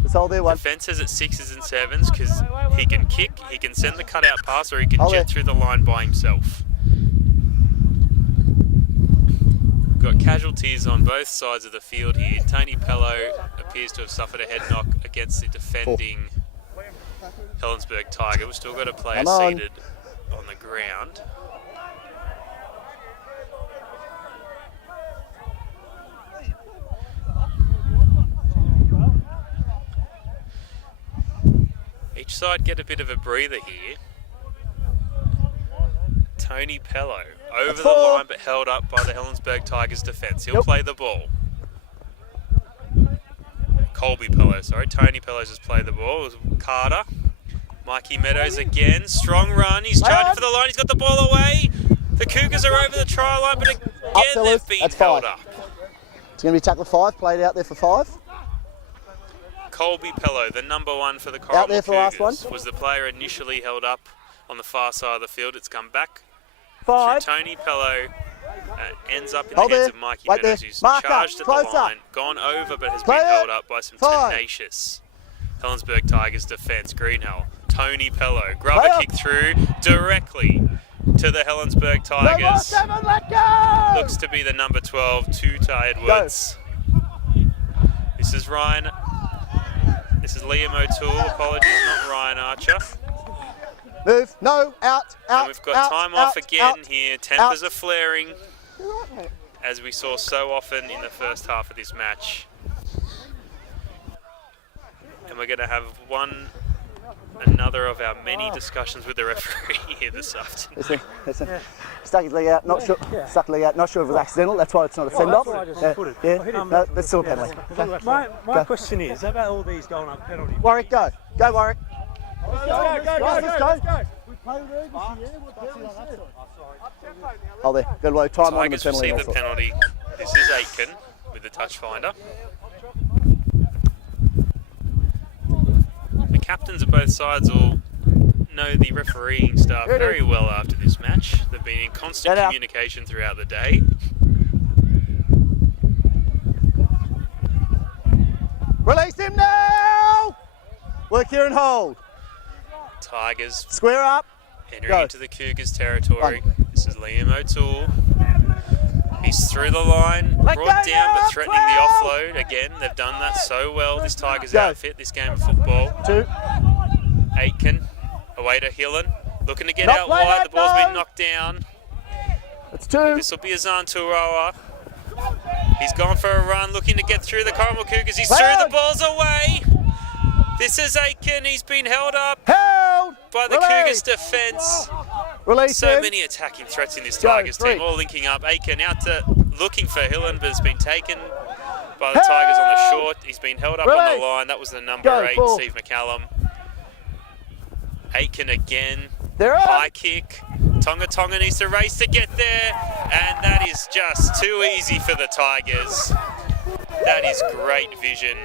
Let's hold there, 1. Defences at 6s and 7s, because he can kick, he can send the cutout pass, or he can jet through the line by himself. Got casualties on both sides of the field here. Tony Pello appears to have suffered a head knock against the defending Helensburgh Tiger. We've still got a player seated on the ground. Each side get a bit of a breather here. Tony Pello over the line but held up by the Helensburgh Tigers defence. He'll play the ball. Colby Pello, sorry. Tony Pello's just played the ball. It was Carter. Mikey Meadows again. Strong run. He's charging for the line. He's got the ball away. The Cougars are over the try line, but again they've been held up. It's going to be tackle 5, played out there for 5. Colby Pello, the number 1 for the Corrimal Cougars, was the player initially held up on the far side of the field. It's come back 5. through Tony Pello Ends up in the hands of Mikey Meadows, who's charged at the line, gone over, but has been held up by some tenacious Helensburgh Tigers defence. Greenhill, Tony Pello, grubber kick through directly to the Helensburgh Tigers. Looks to be the number 12, Tuta Edwards. This is Ryan. This is Liam O'Toole. Apologies, not Ryan Archer. Move. No. Out. And we've got time off again here. Tempers are flaring, as we saw so often in the first half of this match. And we're going to have another of our many discussions with the referee here this afternoon. Listen. Stuck his leg out, not sure. Stuck his leg out, not sure if it was accidental. That's why it's not a send-off. No, that's still a penalty. My question is about all these going up penalty. Warwick, go. Go, Warwick. Let's go. Hold there. Got a low time on the Tigers penalty. receive the penalty. This is Aitken with the touch finder. The captains of both sides all know the refereeing staff very well after this match. They've been in constant communication throughout the day. Release him now! Work here and hold. Tigers square up. Entering into the Cougars territory. This is Liam O'Toole. He's through the line, brought down but threatening the offload. Again, they've done that so well, this Tigers outfit, this game of football. Aitken, away to Hillen, looking to get out wide, the ball's been knocked down. That's 2. This will be Azan Turoa. He's gone for a run, looking to get through the Corrimal Cougars. He's threw the balls away. This is Aitken, he's been held up by the Cougars defence. So many attacking threats in this Tigers team, all linking up. Aitken out to looking for Hillen, but has been taken by the Tigers on the short. He's been held up on the line. That was the number 8, Steve McCallum. Aitken again, high kick. Tonga needs to race to get there, and that is just too easy for the Tigers. That is great vision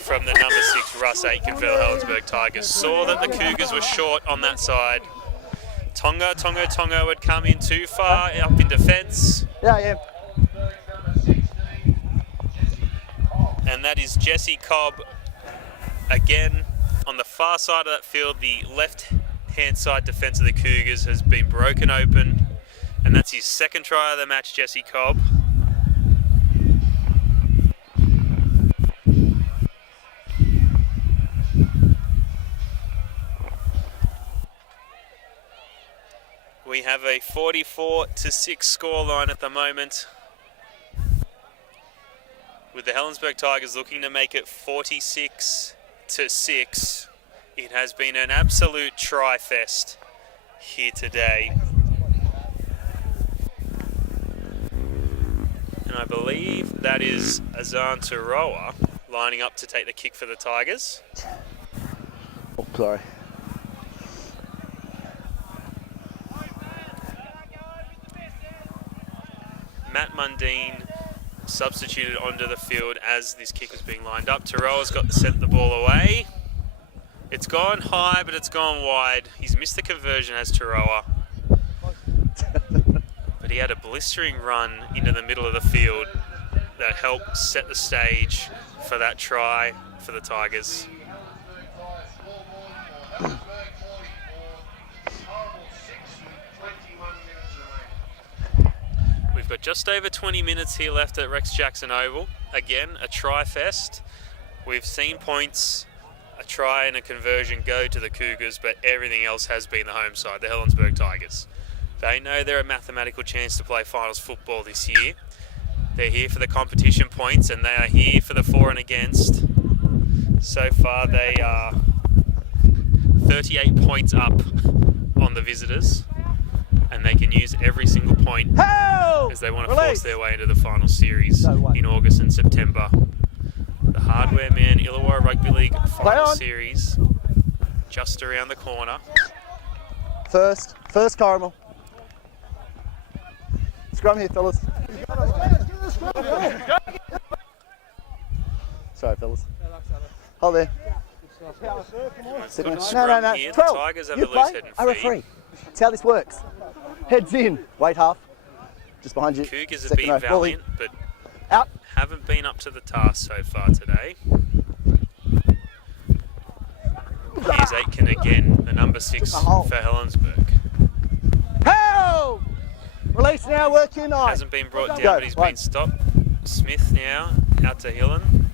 from the number 6, Russ Aitken for the Helensburgh Tigers. Saw that the Cougars were short on that side. Tonga had come in too far up in defence. Yeah. And that is Jesse Cobb again on the far side of that field. The left-hand side defence of the Cougars has been broken open, and that's his second try of the match, Jesse Cobb. We have a 44-6 scoreline at the moment, with the Helensburgh Tigers looking to make it 46-6. It has been an absolute try-fest here today. And I believe that is Azan Turoa lining up to take the kick for the Tigers. Oh, sorry. Matt Mundine substituted onto the field as this kick was being lined up. Turoa's sent the ball away. It's gone high, but it's gone wide. He's missed the conversion as Turoa. But he had a blistering run into the middle of the field that helped set the stage for that try for the Tigers. We've got just over 20 minutes here left at Rex Jackson Oval. Again, a try fest. We've seen points, a try and a conversion go to the Cougars, but everything else has been the home side, the Helensburgh Tigers. They know they're a mathematical chance to play finals football this year. They're here for the competition points, and they are here for the for and against. So far they are 38 points up on the visitors, and they can use every single point as they want to force their way into the final series in August and September. The Hardware Man Illawarra Rugby League final series just around the corner. First Corrimal. Scrum here, fellas. Sorry, fellas. Hold there. No. Here. 12. The Tigers have the loose head and feet. A referee. That's how this works. Heads in. Wait half. just behind you. Cougars have Second been row. valiant, but Out. haven't been up to the task so far today. Here's Aitken again, the number 6 for Helensburgh. Help! Release now, work your 9. Hasn't been brought down, but he's been stopped. Smith now, out to Hillen.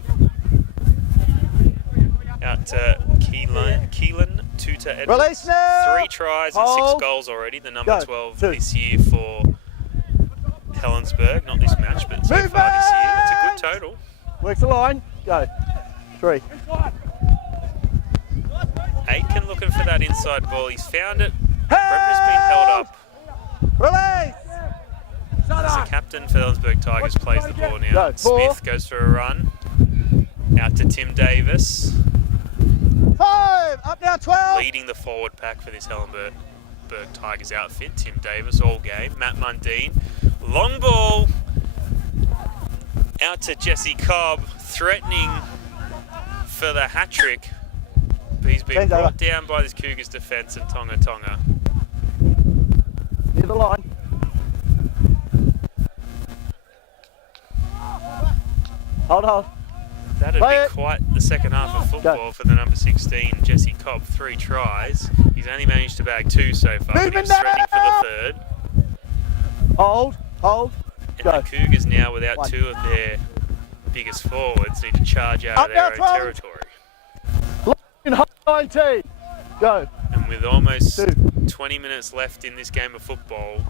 Out to Keelan, 2 to Edwards. Release now! 3 tries and 6 goals already, the number 12 this year for Helensburgh. Not this match, but so far this year. It's a good total. Works the line. Go. 3. Aitken looking for that inside ball. He's found it. Bremner's been held up. Release! As the captain for Helensburgh Tigers plays the ball now. Go. 4. Smith goes for a run. Out to Tim Davis. 5. Up now, 12. Leading the forward pack for this Helensburgh Tigers outfit. Tim Davis all game. Matt Mundine. Long ball. Out to Jesse Cobb. Threatening for the hat-trick. But he's been brought down by this Cougars defence and Tonga. Near the line. Hold. That'd be quite the second half of football for the number 16, Jesse Cobb. 3 tries. He's only managed to bag 2 so far, but he was threatening for the third. Hold. And the Cougars now, without 2 of their biggest forwards, need to charge out of their own territory. 19. Go. And with almost 20 minutes left in this game of football,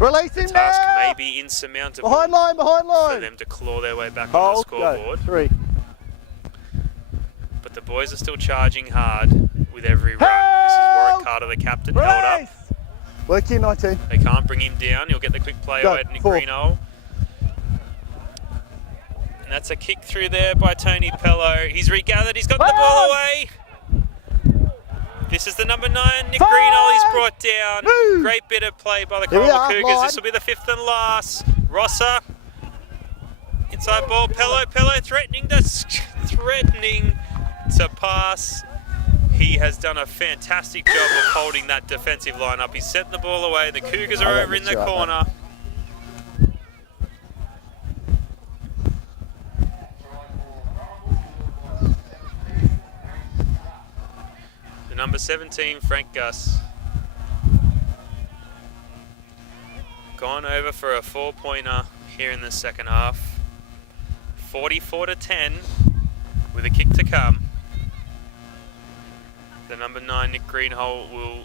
Release him the task now. may be insurmountable Behind line. for them to claw their way back on the scoreboard. Go. 3. But the boys are still charging hard with every run. This is Warwick Carter, the captain, held up. Work here, 19. They can't bring him down. He'll get the quick play away to Nick 4. Greeno. And that's a kick through there by Tony Pello. He's regathered. He's got the ball away. This is the number 9, Nick Greeno. He's brought down. Great bit of play by the Corrimal Cougars. This will be the 5th and last. Rosser. Inside ball. Pello threatening to pass. He has done a fantastic job of holding that defensive line up. He's sent the ball away. The Cougars are over in the corner. The number 17, Frank Gus. Gone over for a 4-pointer here in the second half. 44-10 with a kick to come. The number 9, Nick Greenhole, will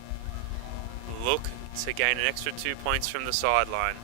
look to gain an extra 2 points from the sideline.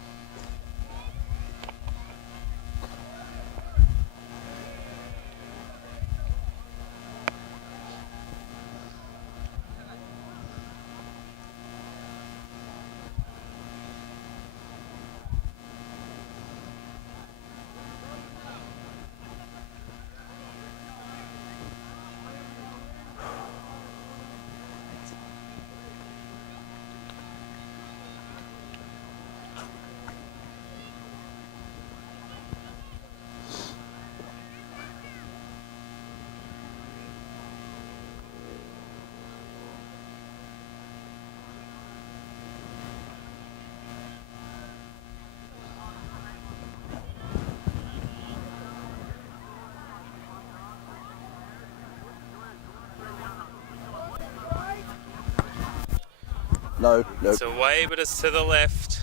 No. It's away, but it's to the left.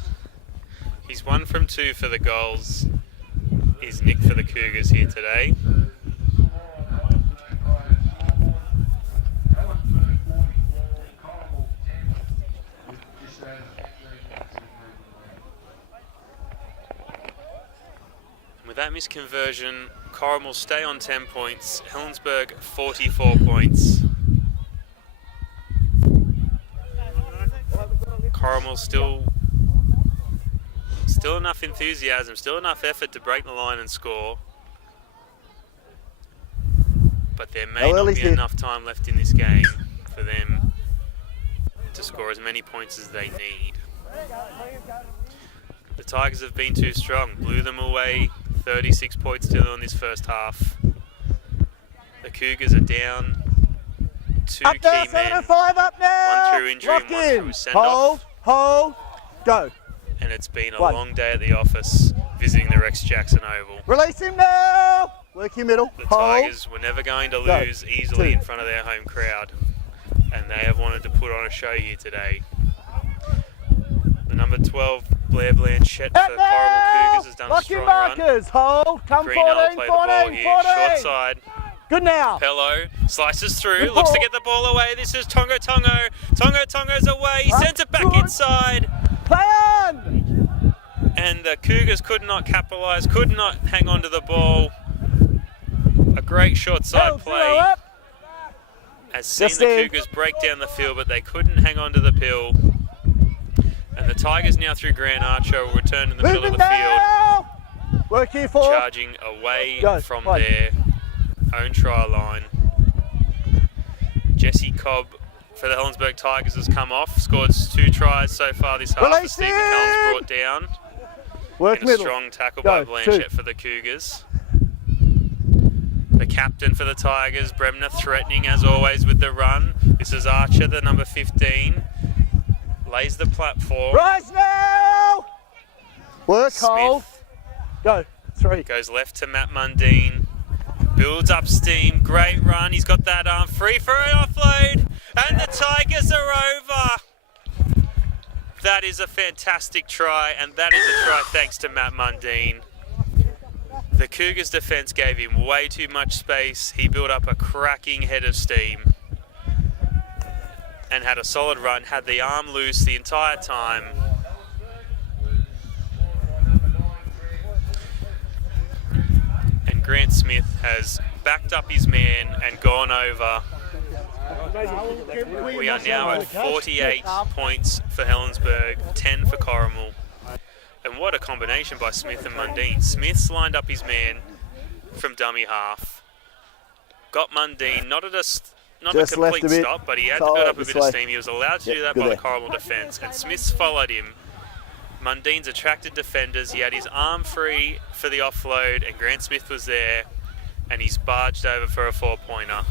He's 1 from 2 for the goals. Is Nick for the Cougars here today. With that misconversion, Corrimal stay on 10 points. Helensburgh 44 points. Corrimal still enough enthusiasm, still enough effort to break the line and score. But there may not be enough time left in this game for them to score as many points as they need. The Tigers have been too strong, blew them away 36 points to them in this first half. The Cougars are down 2 up key now, men, 7-5 up now. 1 through injury and 1 through send-off. Hold, go. and it's been a 1. long day at the office visiting the Rex Jackson Oval. Release him now! Work your middle. The Hold. Tigers were never going to lose easily 2. in front of their home crowd, and they have wanted to put on a show here today. The number 12, Blair Blanchette for Corrimal Cougars has done a strong markers. run. Hold. Come Greenell 14, play 14, the ball here, 14. short side. Good now. Pello slices through, Good looks to ball. get the ball away. This is Tongo Tongo. Tongo Tongo's away. He sends it back Good. inside. Play on. And the Cougars could not capitalise, could not hang on to the ball. A great short side play. Has seen Just the in. Cougars break down the field, but they couldn't hang on to the pill. And the Tigers now through Grant Archer will return in the middle of the field, now. Work here for. charging away Go. from 1. their own try line. Jesse Cobb for the Helensburgh Tigers has come off, scored 2 tries so far this half. Release Stephen him. Helens brought down. Work And a middle. strong tackle Go. by Blanchett 2. for the Cougars. The captain for the Tigers, Bremner, threatening as always with the run. This is Archer, the number 15. Lays the platform. Rise now. Work hold. Smith Go. 3. goes left to Matt Mundine. Builds up steam, great run. He's got that arm free for an offload. And the Tigers are over. That is a fantastic try, and that is a try thanks to Matt Mundine. The Cougars defence gave him way too much space. He built up a cracking head of steam and had a solid run, had the arm loose the entire time. And Grant Smith has backed up his man and gone over. We are now at 48 points for Helensburgh, 10 for Corrimal. And what a combination by Smith and Mundine. Smith's lined up his man from dummy half. Got Mundine, not a Just left complete a bit. stop, but he had to Follow build it up a this bit of way. steam. He was allowed to do that good by the there. Corrimal defence, and Smith's followed him. Mundine's attracted defenders. He had his arm free for the offload, and Grant Smith was there, and he's barged over for a 4-pointer.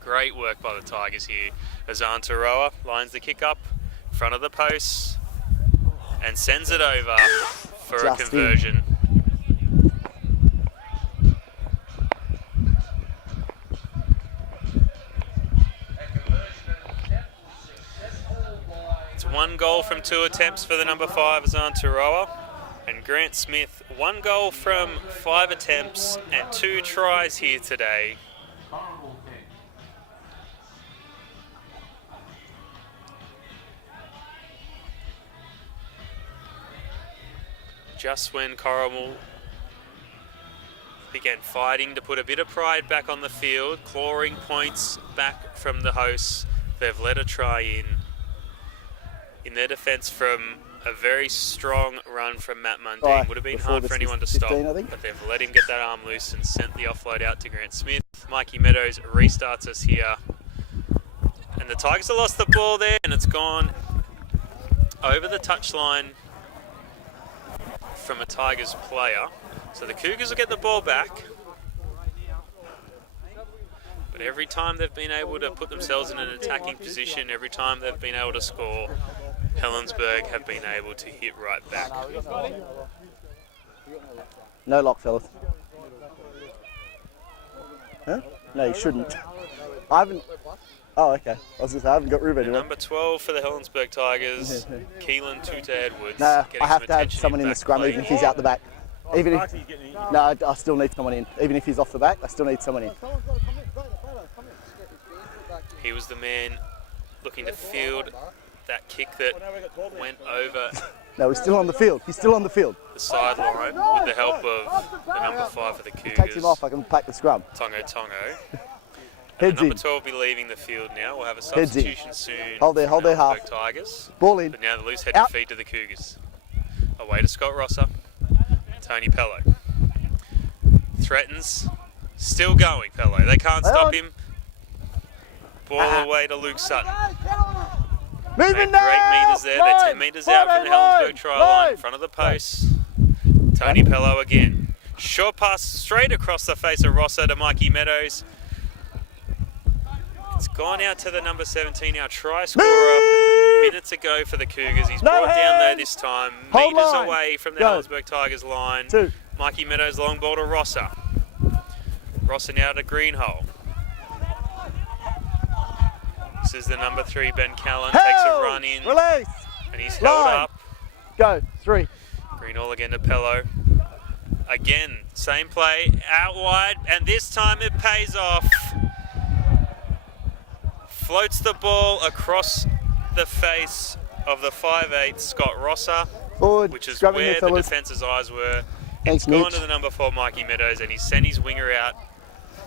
Great work by the Tigers here. Azan Taroa lines the kick up in front of the posts and sends it over for a Just in. conversion. It's 1 goal from 2 attempts for the number 5, Azan Taroa. And Grant Smith, 1 goal from 5 attempts and 2 tries here today. Just when Corrimal began fighting to put a bit of pride back on the field, clawing points back from the hosts, they've let a try in their defence from a very strong run from Matt Mundine. Would have been hard for anyone to stop, 15, I think. but they've let him get that arm loose and sent the offload out to Grant Smith. Mikey Meadows restarts us here. And the Tigers have lost the ball there, and it's gone over the touchline from a Tigers player. So the Cougars will get the ball back. But every time they've been able to put themselves in an attacking position, every time they've been able to score, Helensburgh have been able to hit right back. No lock, fellas. Huh? No, you shouldn't. I haven't. Oh, okay. I was going to say, I haven't got Ruben. And number 12 for the Helensburgh Tigers, Keelan Tuta Edwards. No, getting I have some to have attention someone in the back scrum, play. even if he's out the back. Even if, no, I still need someone in. Even if he's off the back, I still need someone in. He was the man looking to field that kick that went over No, he's still on the field. He's still on the field. the sideline with the help of the number 5 for the Cougars, Takes him off, I can pack the scrum. Tongo Tongo. Heads Number in. 12 will be leaving the field now. We'll have a Heads in. substitution soon. Hold there, for hold there, Helensburgh half. Tigers. Ball in. But now the loose headed Out. feed to the Cougars. Away to Scott Rosser. Tony Pello. Threatens. Still going, Pello. They can't Hang stop on. him. Ball away to Luke Sutton. Moving Made now! great metres there. They're 10 metres out from the Helensburgh try line in front of the post. Tony Pello again. Short pass straight across the face of Rosser to Mikey Meadows. It's gone out to the number 17, our try scorer, minute to go for the Cougars. He's brought down there this time. Hold meters line. away from the Go. Helensburgh Tigers line. 2. Mikey Meadows long ball to Rosser. Rosser now to Greenhole. This is the number 3, Ben Callan. Takes a run in. Release. And he's held Line. up. Go. 3. Greenhole again to Pello. Again, same play, out wide, and this time it pays off. Floats the ball across the face of the 5'8", Scott Rosser, Forward. which is Scrubbing where there, the fellas. defence's eyes were. Thanks, It's gone Mitch. to the number 4, Mikey Meadows, and he's sent his winger out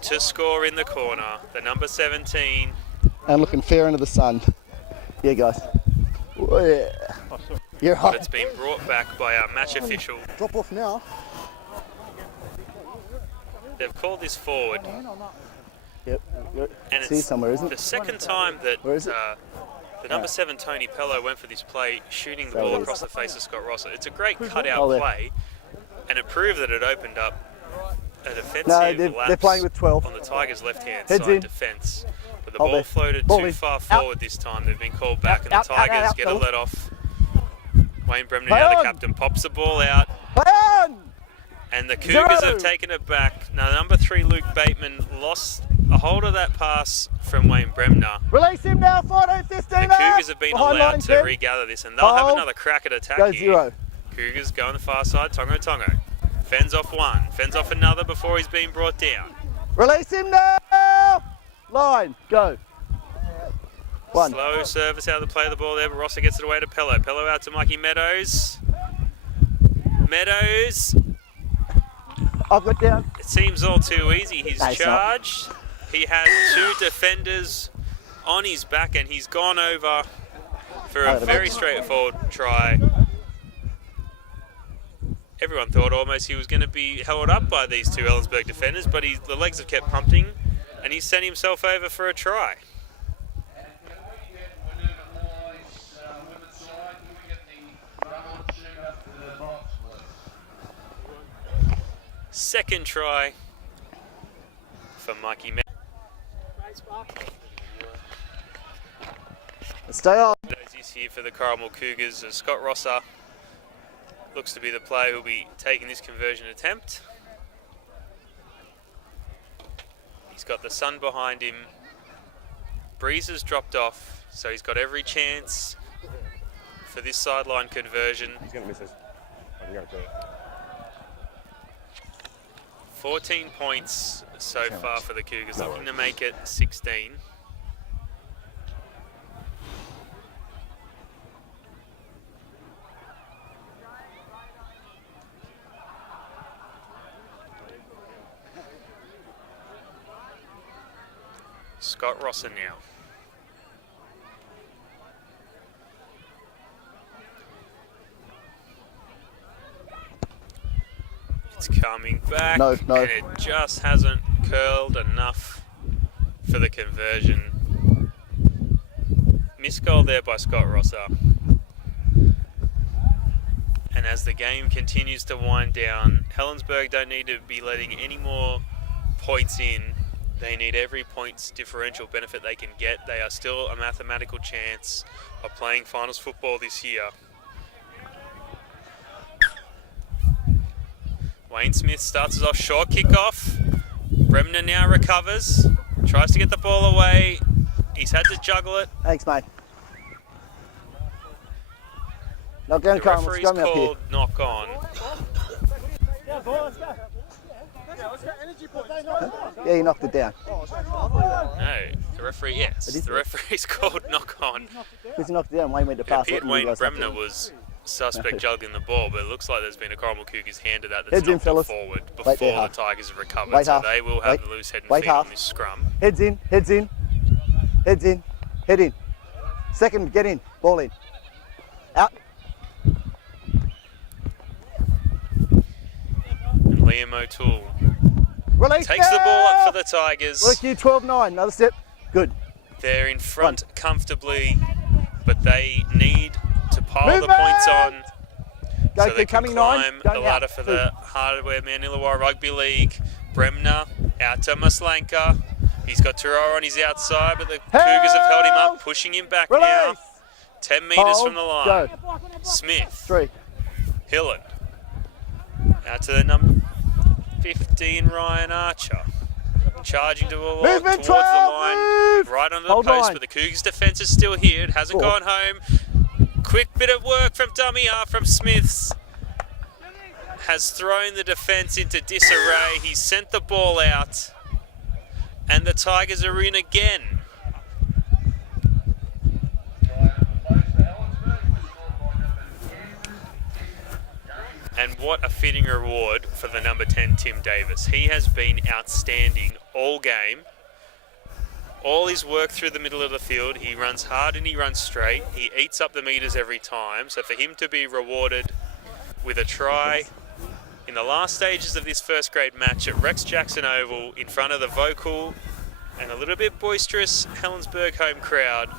to score in the corner. The number 17. And looking fair into the sun. Yeah, guys. Oh, yeah. You're But hot. it's been brought back by our match official. Drop off now. They've called this forward. Yep. And See it's somewhere, isn't the it? second time that Where is it? the number 7, Tony Pello, went for this play, shooting the There ball it is. across the face of Scott Rosser. It's a great Oh, cutout there. play, and it proved that it opened up a defensive No, they're lapse playing with 12. on the Tigers' left-hand Heads side in. defence. But the Hold ball there. floated Ball too in. far Out. forward this time. They've been called back, and the Out, out, Tigers out, get a fellas. let off. Wayne Bremner, Play now the on. captain, pops the ball out. Play on! And the Cougars 0. have taken it back. Now, number 3, Luke Bateman, lost a hold of that pass from Wayne Bremner. Release him now, 14, 15. The Cougars have been Behind allowed line, to 10. regather this, and they'll have Hold. another crack at attack Go here. 0. Cougars go on the far side, Tongo. Fends off one, fends off another before he's being brought down. Release him now! Line, go. 1. Slow service out of the play of the ball there, but Rosser gets it away to Pello. Pello out to Mikey Meadows. Meadows, I've got down. it seems all too easy. He's No, it's not. charged. He has 2 defenders on his back, and he's gone over for a very straightforward try. Everyone thought almost he was going to be held up by these 2 Helensburgh defenders, but the legs have kept pumping, and he sent himself over for a try. Second try for Mikey Meadows. Stay on. Is here for the Corrimal Cougars. Scott Rosser looks to be the player who'll be taking this conversion attempt. He's got the sun behind him. Breeze has dropped off, so he's got every chance for this sideline conversion. He's going to miss this. I'm going to do it. 14 points so far for the Cougars, looking to make it 16. Scott Rosser now. It's coming back, No. and it just hasn't curled enough for the conversion. Missed goal there by Scott Rosser. And as the game continues to wind down, Helensburgh don't need to be letting any more points in. They need every points differential benefit they can get. They are still a mathematical chance of playing finals football this year. Wayne Smith starts us off, short kickoff. Bremner now recovers, tries to get the ball away. He's had to juggle it. Thanks, mate. Knock down, The Corrimal. referee's Scrum up here. called knock on. Yeah, you knocked it down. No, the referee, yes. It is The referee's called knock on. Because you knocked it down, Wayne went to It pass appeared it. Wayne Bremner was suspect juggling the ball, but it looks like there's been a Corrimal Cougars hand to that that's Heads in, knocked it fellas. forward Wait before there, the half. Tigers have recovered, Wait, so half. they will have the loose head and Wait, feet on half. this scrum. Heads in, heads in. Heads in, head in. Second, get in, ball in. Out. And Liam O'Toole Release takes the now! ball up for the Tigers. Work you 12-9, another step. Good. They're in front comfortably, but they need to pile Movement! the points on Go, so keep they can coming, climb 9. the Going ladder out. for 2. the Hardware Man Illawarra Rugby League. Bremner out to Maslanka. He's got Turora on his outside, but the Cougars have held him up, pushing him back now. Release. 10 metres Hold, from the line. go. Smith. 3. Hillen. Out to the number 15, Ryan Archer. Charging towards Movement, the 12, line, move. right onto the Hold post, line. but the Cougars' defence is still here. It hasn't 4. gone home. Quick bit of work from dummy half from Smiths. Has thrown the defence into disarray. He's sent the ball out. And the Tigers are in again. And what a fitting reward for the number 10, Tim Davis. He has been outstanding all game. All his work through the middle of the field, he runs hard and he runs straight. He eats up the metres every time. So for him to be rewarded with a try in the last stages of this first grade match at Rex Jackson Oval in front of the vocal and a little bit boisterous Helensburgh home crowd,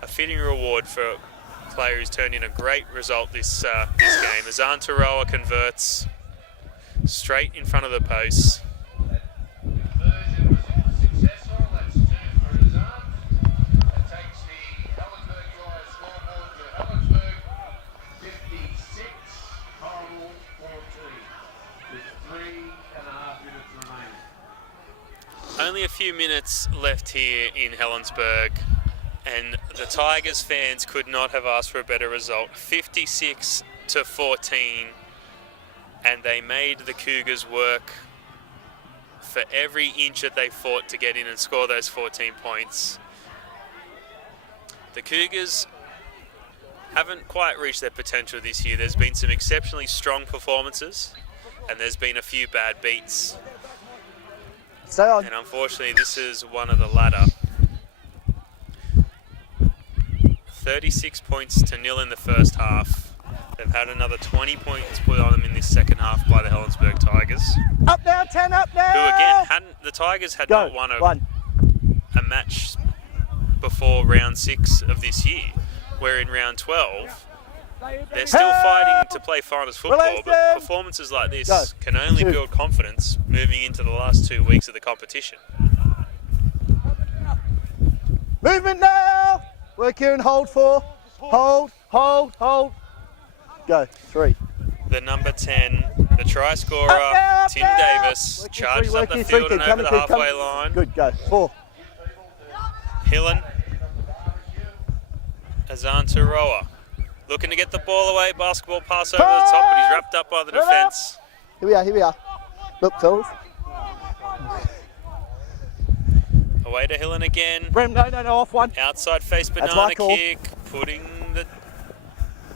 a fitting reward for a player who's turned in a great result this game. Azan Taroa converts straight in front of the posts. Only a few minutes left here in Helensburgh, and the Tigers fans could not have asked for a better result. 56-14, and they made the Cougars work for every inch that they fought to get in and score those 14 points. The Cougars haven't quite reached their potential this year. There's been some exceptionally strong performances, and there's been a few bad beats. Stay on. And unfortunately, this is one of the latter. 36 points to 0 in the first half. They've had another 20 points put on them in this second half by the Helensburgh Tigers. Up now, 10 up now. Who again, the Tigers had not won a match before round 6 of this year. Where in round 12, they're still fighting to play finals football, but performances like this can only build confidence moving into the last 2 weeks of the competition. Movement now. Work here and hold 4. Hold. Go. 3. The number 10, the try scorer, Tim Davis, charges up the field and over the halfway line. Good, go. 4. Hillen. Azan Taroa. Looking to get the ball away, basketball pass over the top, but he's wrapped up by the defence. Here we are. Look, fellas. Away to Hillen again. Brem, no, off 1. Outside face banana kick, putting the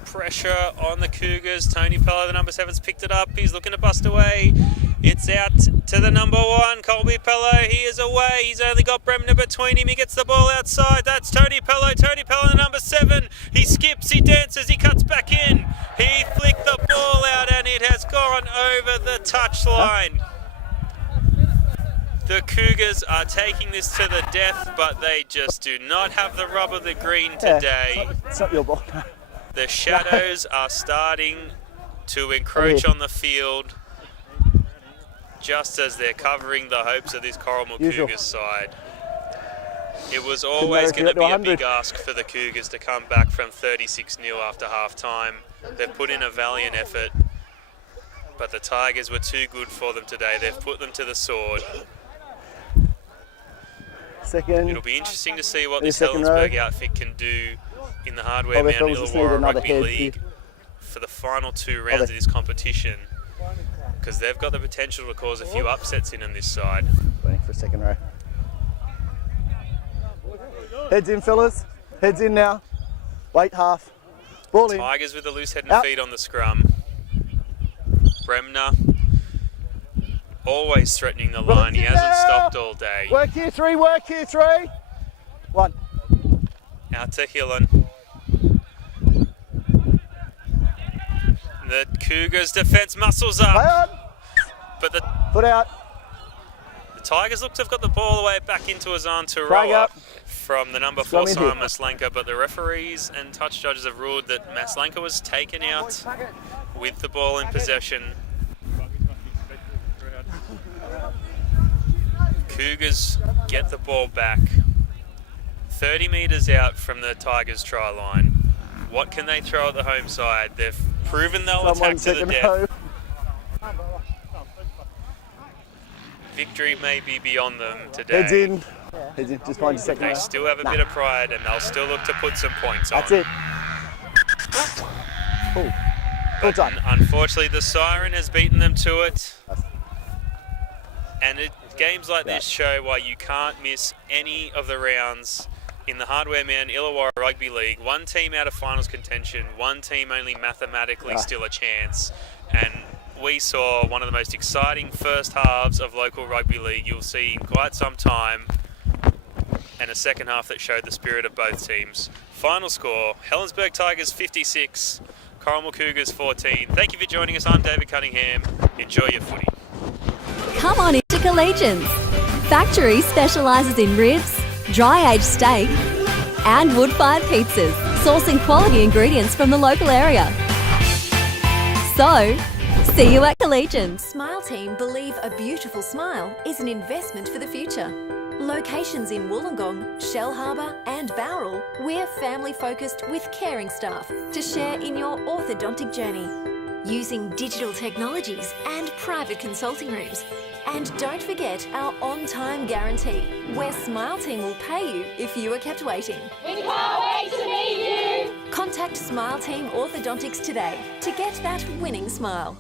pressure on the Cougars. Tony Pello, the number 7's picked it up. He's looking to bust away. It's out to the number 1, Colby Pello. He is away. He's only got Bremner between him. He gets the ball outside. That's Tony Pello. Tony Pello, the number 7. He skips, he dances, he cuts back in. He flicked the ball out and it has gone over the touchline. The Cougars are taking this to the death, but they just do not have the rub of the green today. It's not your ball. The shadows are starting to encroach on the field just as they're covering the hopes of this Corrimal Cougars side. It was always going to be a big ask for the Cougars to come back from 36-0 after half-time. They've put in a valiant effort, but the Tigers were too good for them today. They've put them to the sword. Second. It'll be interesting to see what this Helensburgh outfit can do in the hardware Mount Illawarra Rugby League for the final 2 rounds of this competition, because they've got the potential to cause a few upsets in on this side. Waiting for a second row. Heads in, fellas. Heads in now. Wait half. Ball in. Tigers with a loose head and feet on the scrum. Bremner always threatening the line. He hasn't stopped all day. Work here 3, 1. Out to Hillen. The Cougars defence muscles up. But the foot out. The Tigers look to have got the ball away back into Azan Taroa from the number 4 Simon Maslenka, but the referees and touch judges have ruled that Maslenka was taken out with the ball in possession. Cougars get the ball back. 30 metres out from the Tigers try line. What can they throw at the home side? They've proven they'll attack to the death. Victory may be beyond them today. Heads in. Heads in. Just find your second. They still have a bit of pride and they'll still look to put some points on. That's it. Cool. Well done. Unfortunately, the siren has beaten them to it. And games like this show why you can't miss any of the rounds in the Hardware Man Illawarra Rugby League. One team out of finals contention, one team only mathematically still a chance. And we saw one of the most exciting first halves of local rugby league you'll see in quite some time, and a second half that showed the spirit of both teams. Final score, Helensburgh Tigers 56, Corrimal Cougars 14. Thank you for joining us. I'm David Cunningham. Enjoy your footy. Come on into Collegians. Factory specialises in ribs, dry-aged steak and wood-fired pizzas, sourcing quality ingredients from the local area. So, see you at Collegians. Smile Team believe a beautiful smile is an investment for the future. Locations in Wollongong, Shellharbour and Bowral, we're family-focused with caring staff to share in your orthodontic journey. Using digital technologies and private consulting rooms. And don't forget our on-time guarantee, where Smile Team will pay you if you are kept waiting. We can't wait to meet you. Contact Smile Team Orthodontics today to get that winning smile.